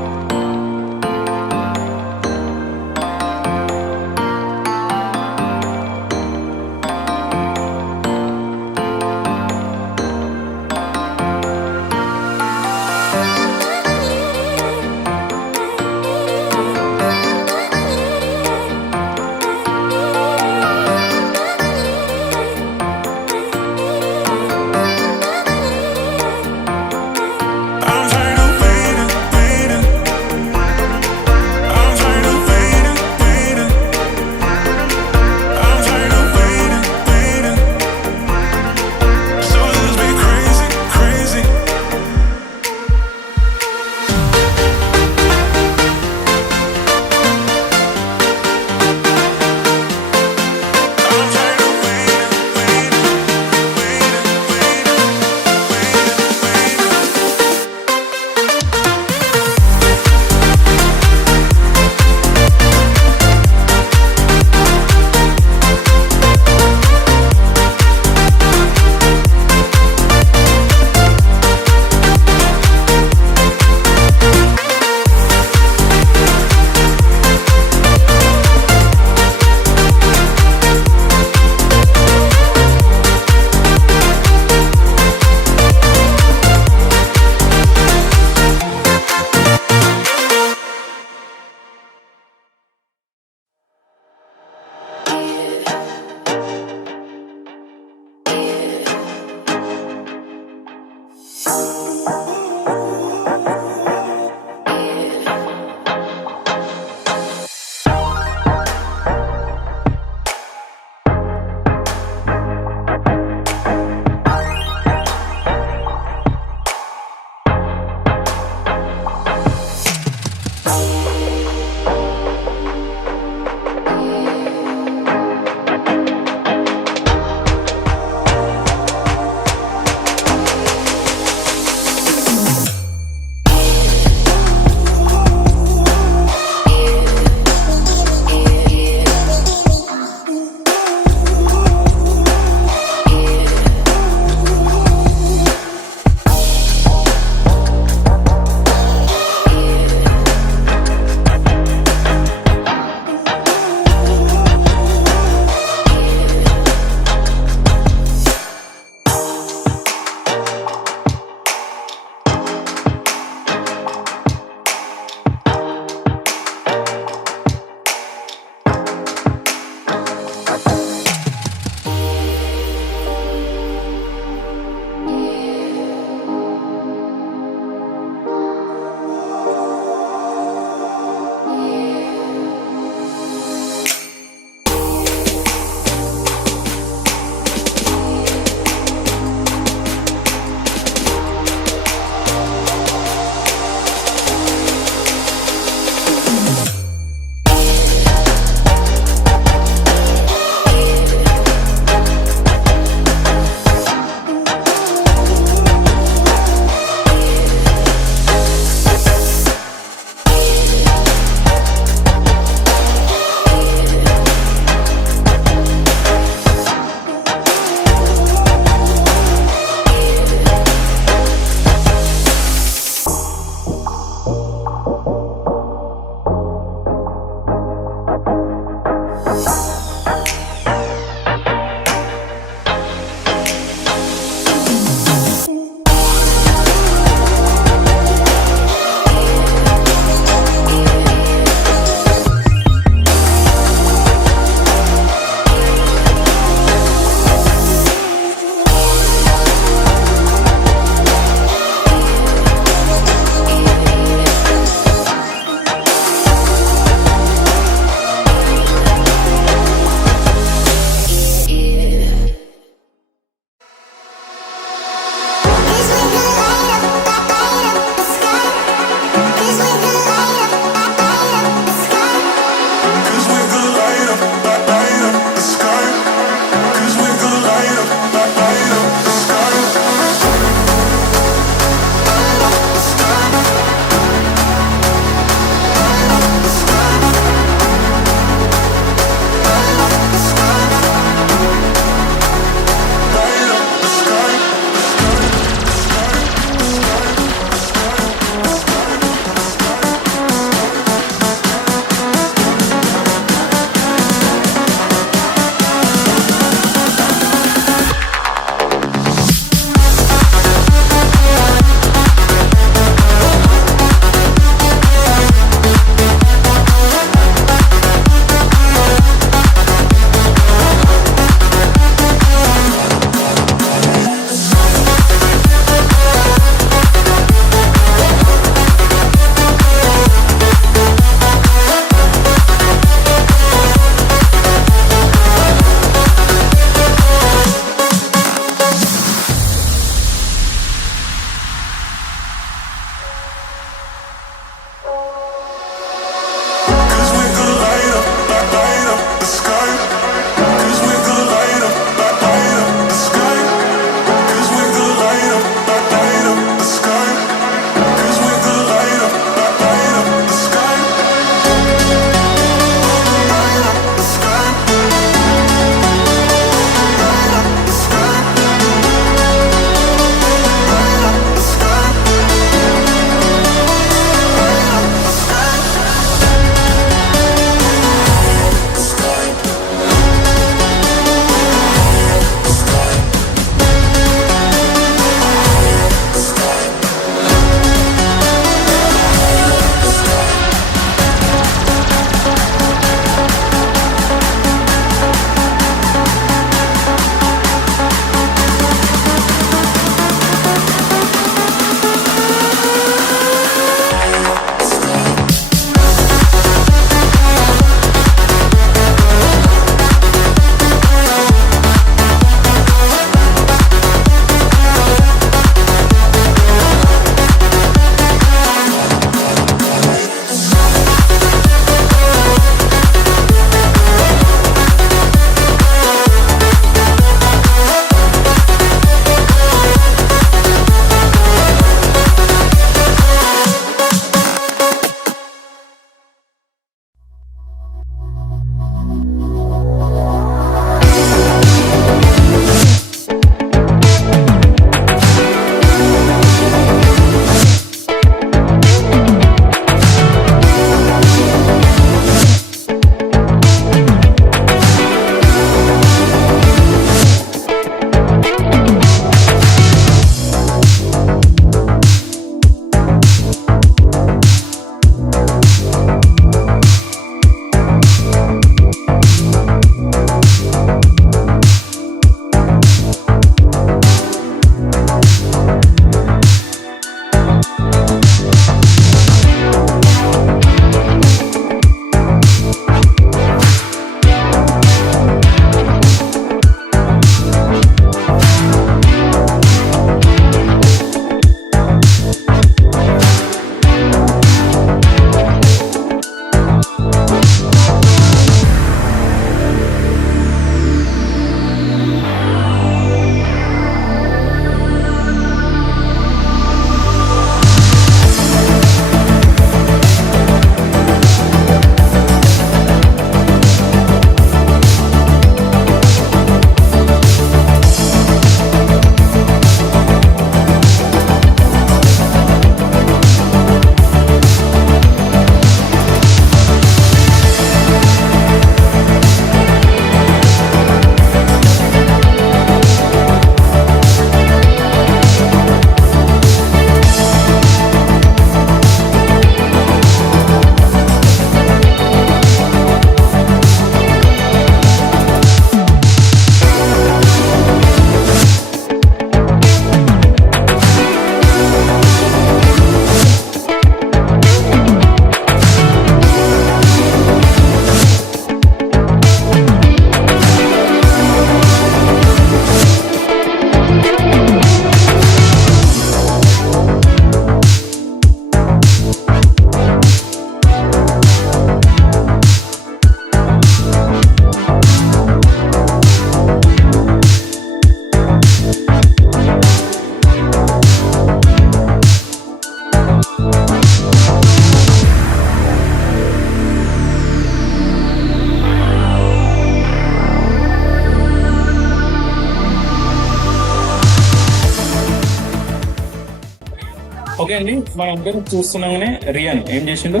Okay అండి, మనం అందరం చూస్తున్నాగానే rayon ఏం చేసిండు?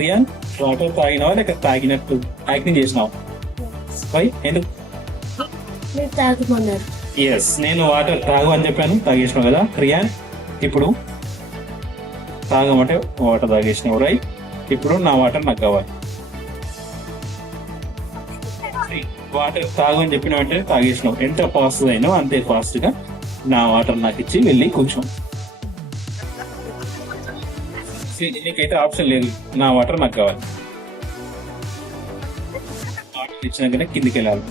Rayon water తాగినావా లేక తాగినట్టు acting చేసినావా? Why ఎందుకు? తాగుతున్నారు. ఎస్, నేను వాటర్ తాగు అని చెప్పాను, తాగేసినావు కదా. రియాన్ ఇప్పుడు తాగమంటే వాటర్ తాగేసినావు, రైట్? ఇప్పుడు నా వాటర్ నాకు కావాలి. వాటర్ తాగు అని చెప్పిన వెంటనే తాగేసినావు. ఎంత ఫాస్ట్ అయినావు అంతే ఫాస్ట్ గా నా వాటర్ నాకు ఇచ్చి వెళ్ళి కూర్చో. నీకైతే ఆప్షన్ లేదు, నా వాటర్ నాకు కావాలి. వాటర్ ఇచ్చినాకనే కిందికి వెళ్ళాలి.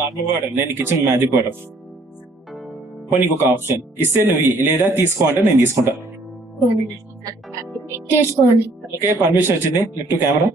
నార్మల్ వాటర్, నేను ఇచ్చిన మ్యాజిక్ వాటర్. నీకు ఒక ఆప్షన్ ఇస్తే నువ్వు లేదా తీసుకో అంటే నేను తీసుకుంటా. తీసుకోండి. ఓకే, పర్మిషన్ వచ్చింది. To camera.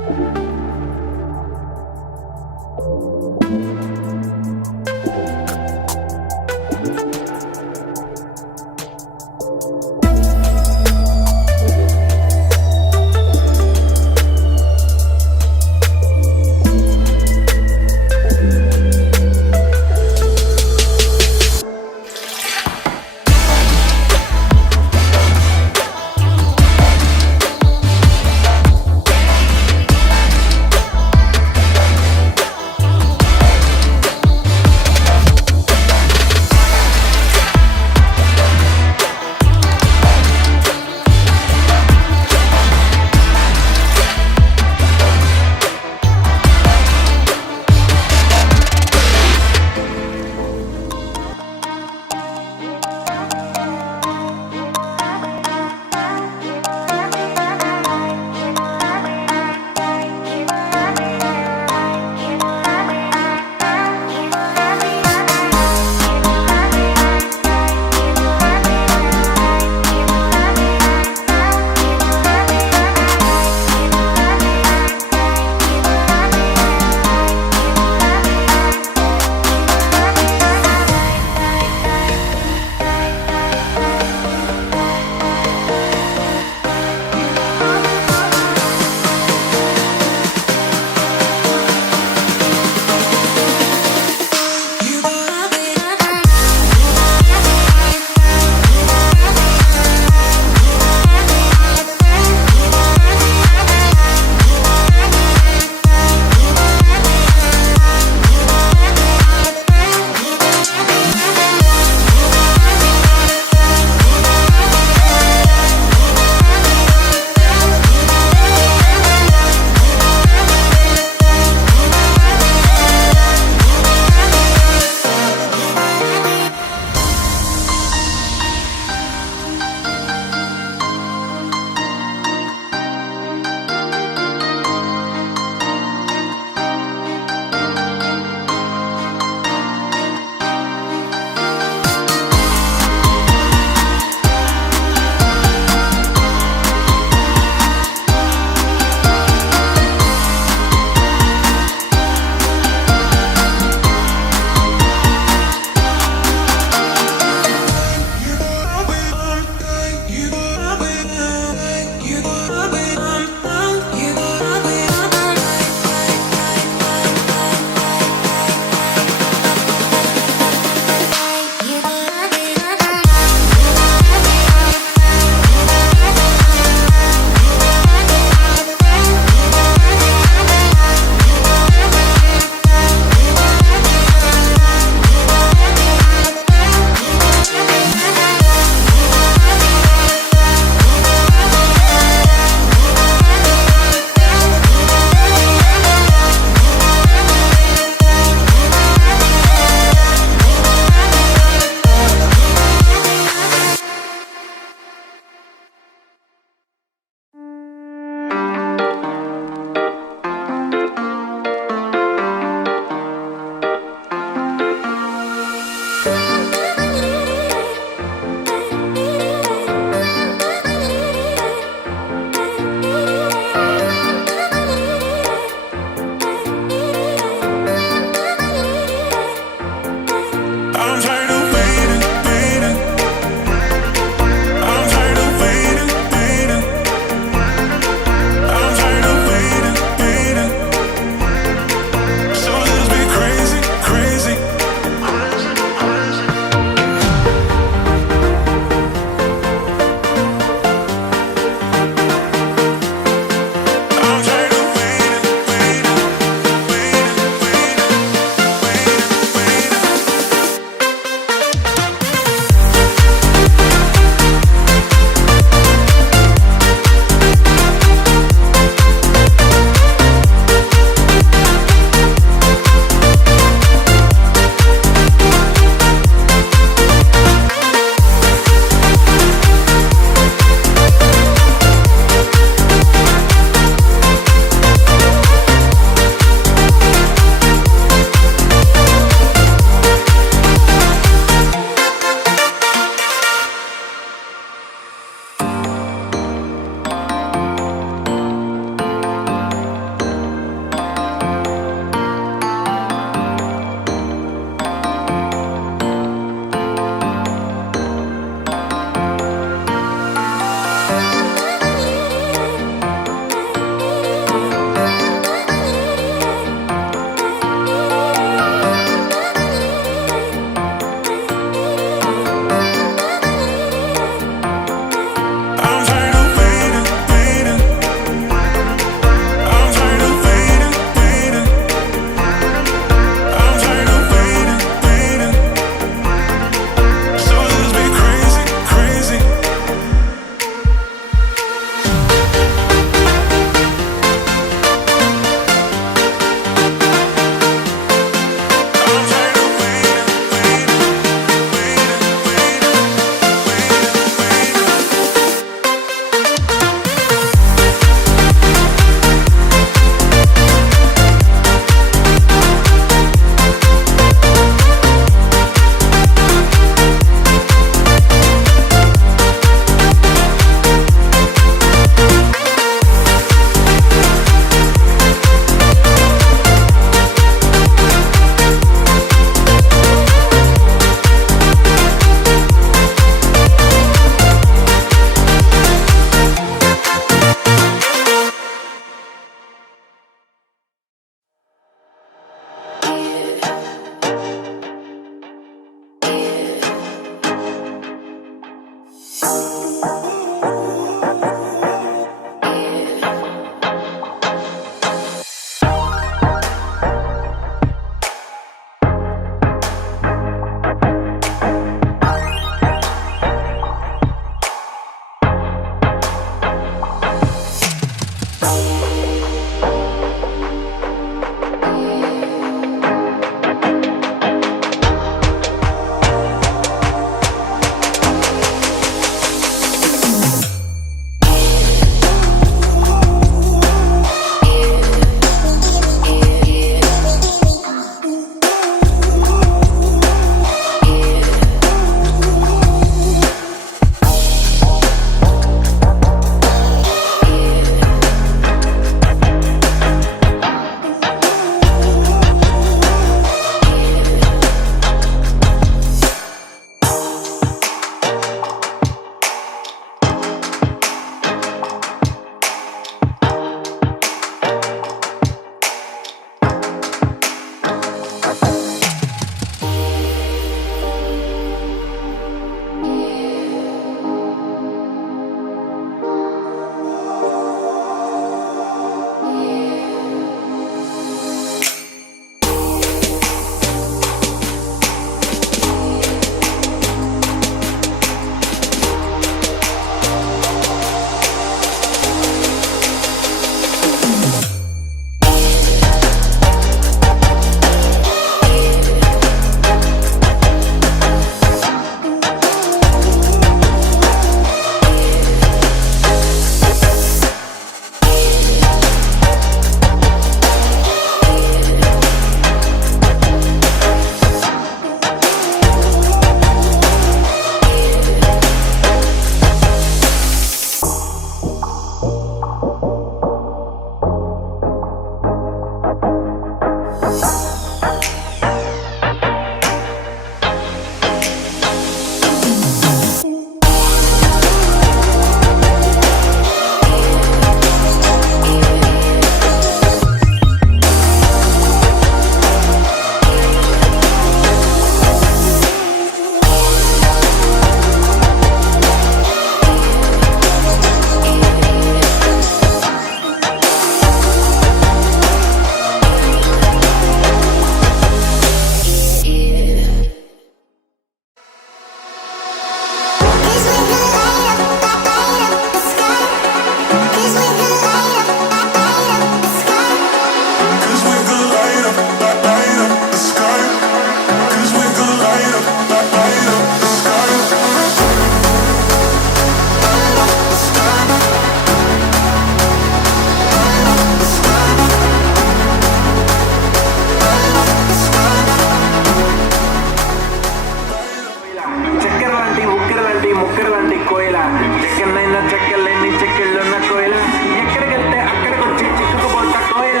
చెక్కనైనా చెక్కలేని చెక్కలున్న కోయిల ఎక్కడికెళ్తే అక్కడికొచ్చి చిక్కుకుపోతా కోయిల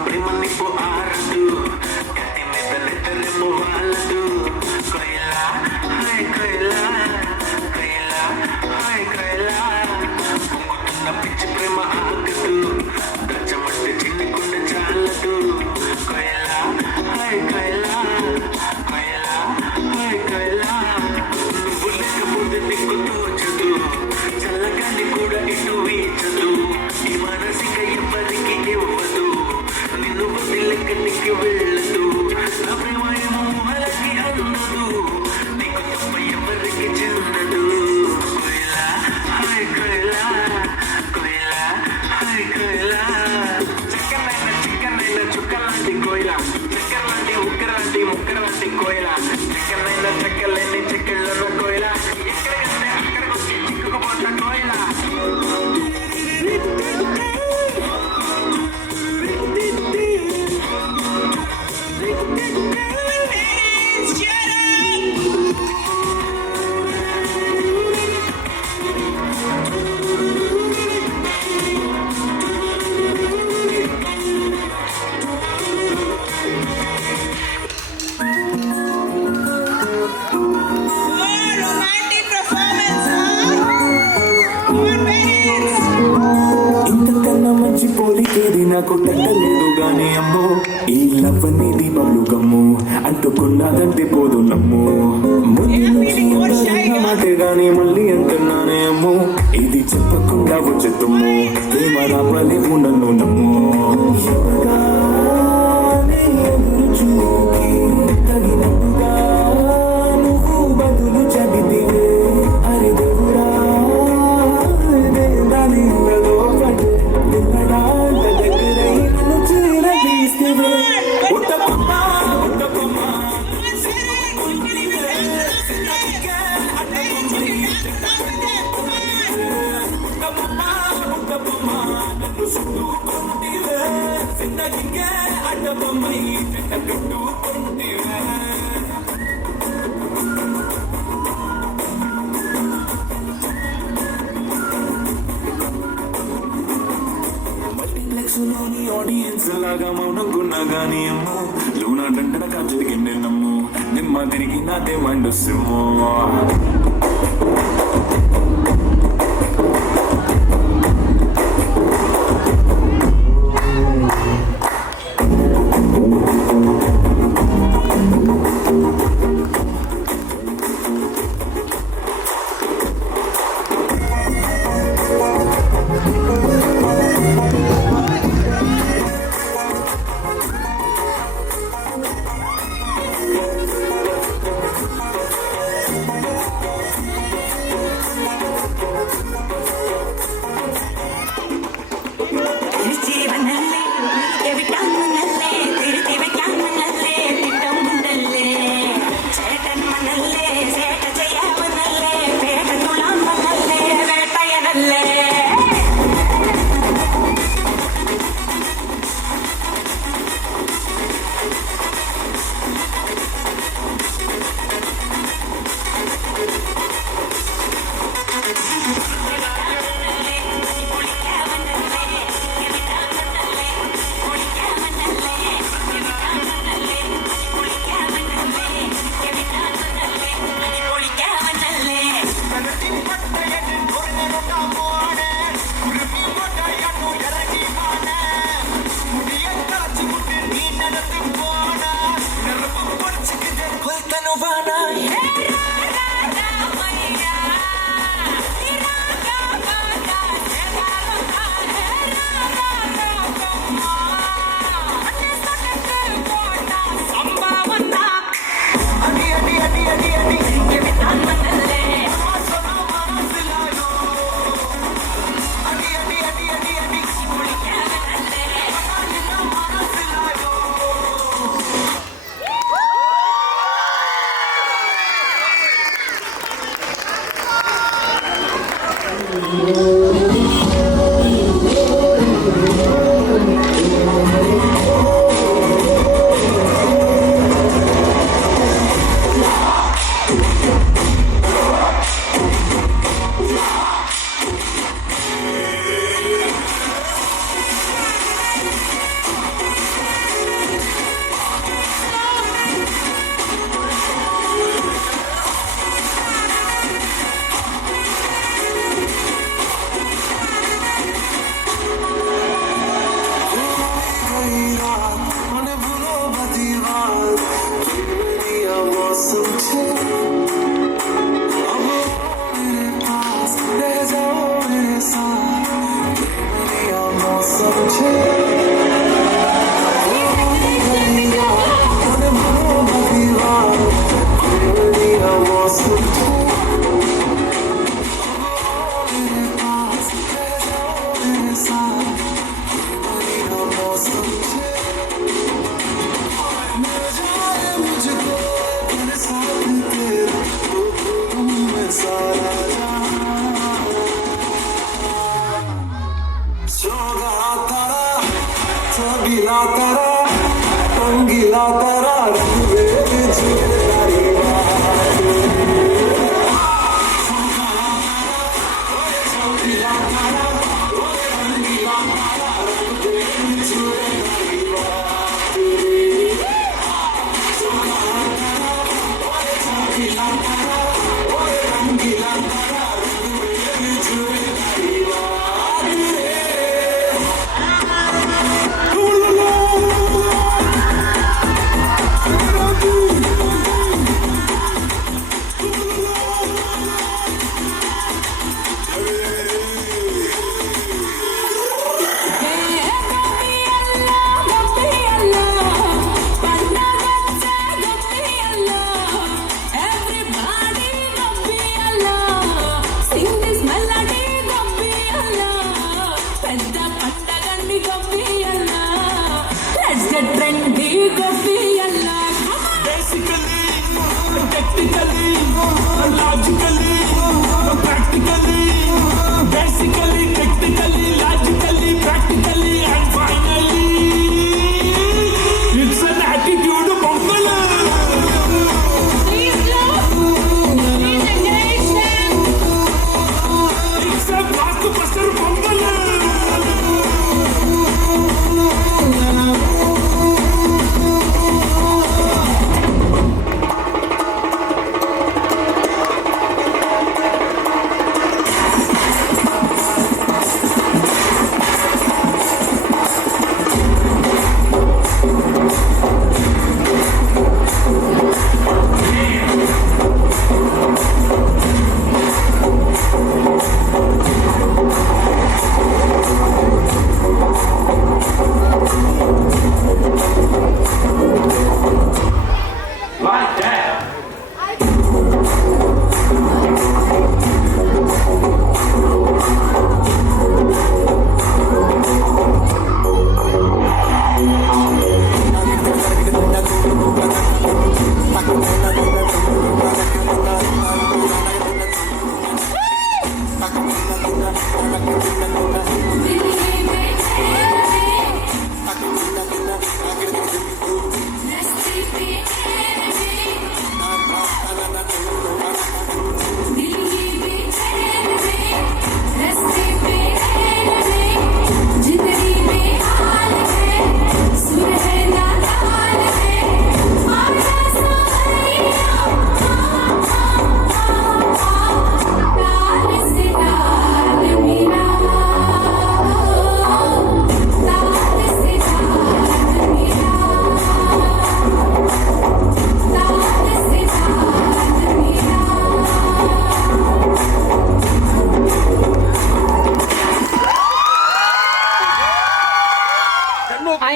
ప్రేమ నిప్పు ఆరదు కత్తి మీద లెత్తరేమో వాళ్ళదు కోయిల హాయ్ కోయిల కోయిల హాయ్ కోయిల పొంగుతున్న పిచ్చి ప్రేమ ఆగదు దచ్చమంటే చిన్నకుండా చాలదు కోయిల హాయ్ కోయిల కోయిల హాయ్ కోయిల నువ్వు లేకపోతే దిక్కు తోచదు చల్లగాలి కూడా ఇటు వీచదు ఈ మనసిక ఎవరికి ఇవ్వదు నిన్ను వదిలెక్కడికి వెళ్ళదు నా ప్రేమ ఏమో వాళ్ళకి అందదు నీకు తప్ప ఎవరికి చెందదు కోయిల హాయ్ కోయిల కోయిల హాయ్ కోయిల చిక్కనైనా చుక్కలాంటి కోయిల చక్కెరలాంటి ఉక్కలాంటి ముక్కలాంటి కోయిల చిక్కనైనా చెక్కలేని చెక్కళ్ళన్న కోయిల ఎక్కడికంటే అక్కడికొచ్చి చిక్కుకుపోతా కోయిల Romantic performance, huh? Come on, parents. ఇంతకన్నా మంచి పోలికేది నాకు తట్టలేదు గానీ అమ్మో ఈ లవ్ అనేది బబ్లు గమ్ము అంటుకున్నదంటే పోదు నమ్ము ముందు నుంచి ఎంతైనా మాటే గానీ మళ్ళీ అంటున్నానే అమ్మో ఇది చెప్పకుండా వచ్చే తుమ్ము ప్రేమ రాపలేవు నన్ను నమ్ము ఎవరిగానే ఎదురు చూకి తగినట్టుగా నువ్వు బదులు చదివితే అరే దేవుడా దాని పట్టు నిన్నడాంట దగ్గరై నన్ను చేరదీస్తే ఉత్తపమ్మ ఉత్తపమ్మ నన్ను చుట్టుకుంటివే చిన్నదిగే అడ్డబొమ్మై కట్టుకుంటివే మల్టీప్లెక్స్లోని ఆడియన్స్ లాగా మౌనంకున్నా గానీ అమ్మో లూనా డంటనగా జరిగింది నమ్ము నిమ్మ తిరిగి నాదే మండు sim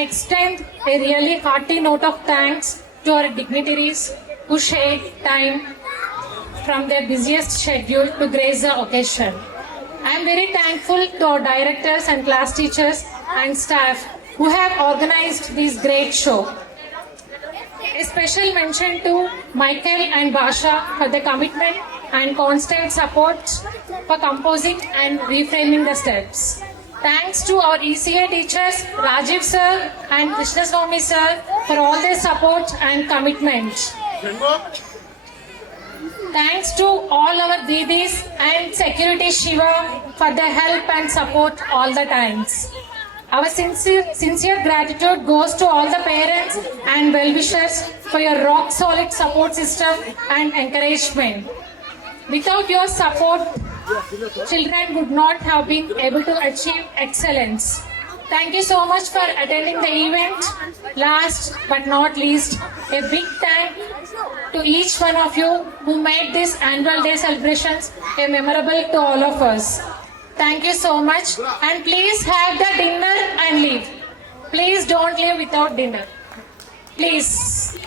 extend a really hearty note of thanks to our dignitaries who shared time from their busiest schedule to grace the occasion. I am very thankful to our directors and class teachers and staff who have organized this great show. A special mention to Michael and Basha for their commitment and constant support for composing and reframing the steps. Thanks to our ECA teachers, Rajiv sir and Krishnaswamy sir for all their support and commitment. Thanks to all our Didis and security Shiva for their help and support all the times. Our sincere gratitude goes to all the parents and well-wishers for your rock-solid support system and encouragement. Without your support, children would not have been able to achieve excellence. Thank you so much for attending the event. Last but not least, a big thank to each one of you who made this annual day celebrations a memorable to all of us. Thank you so much, and please have the dinner and leave. Please don't leave without dinner. Please.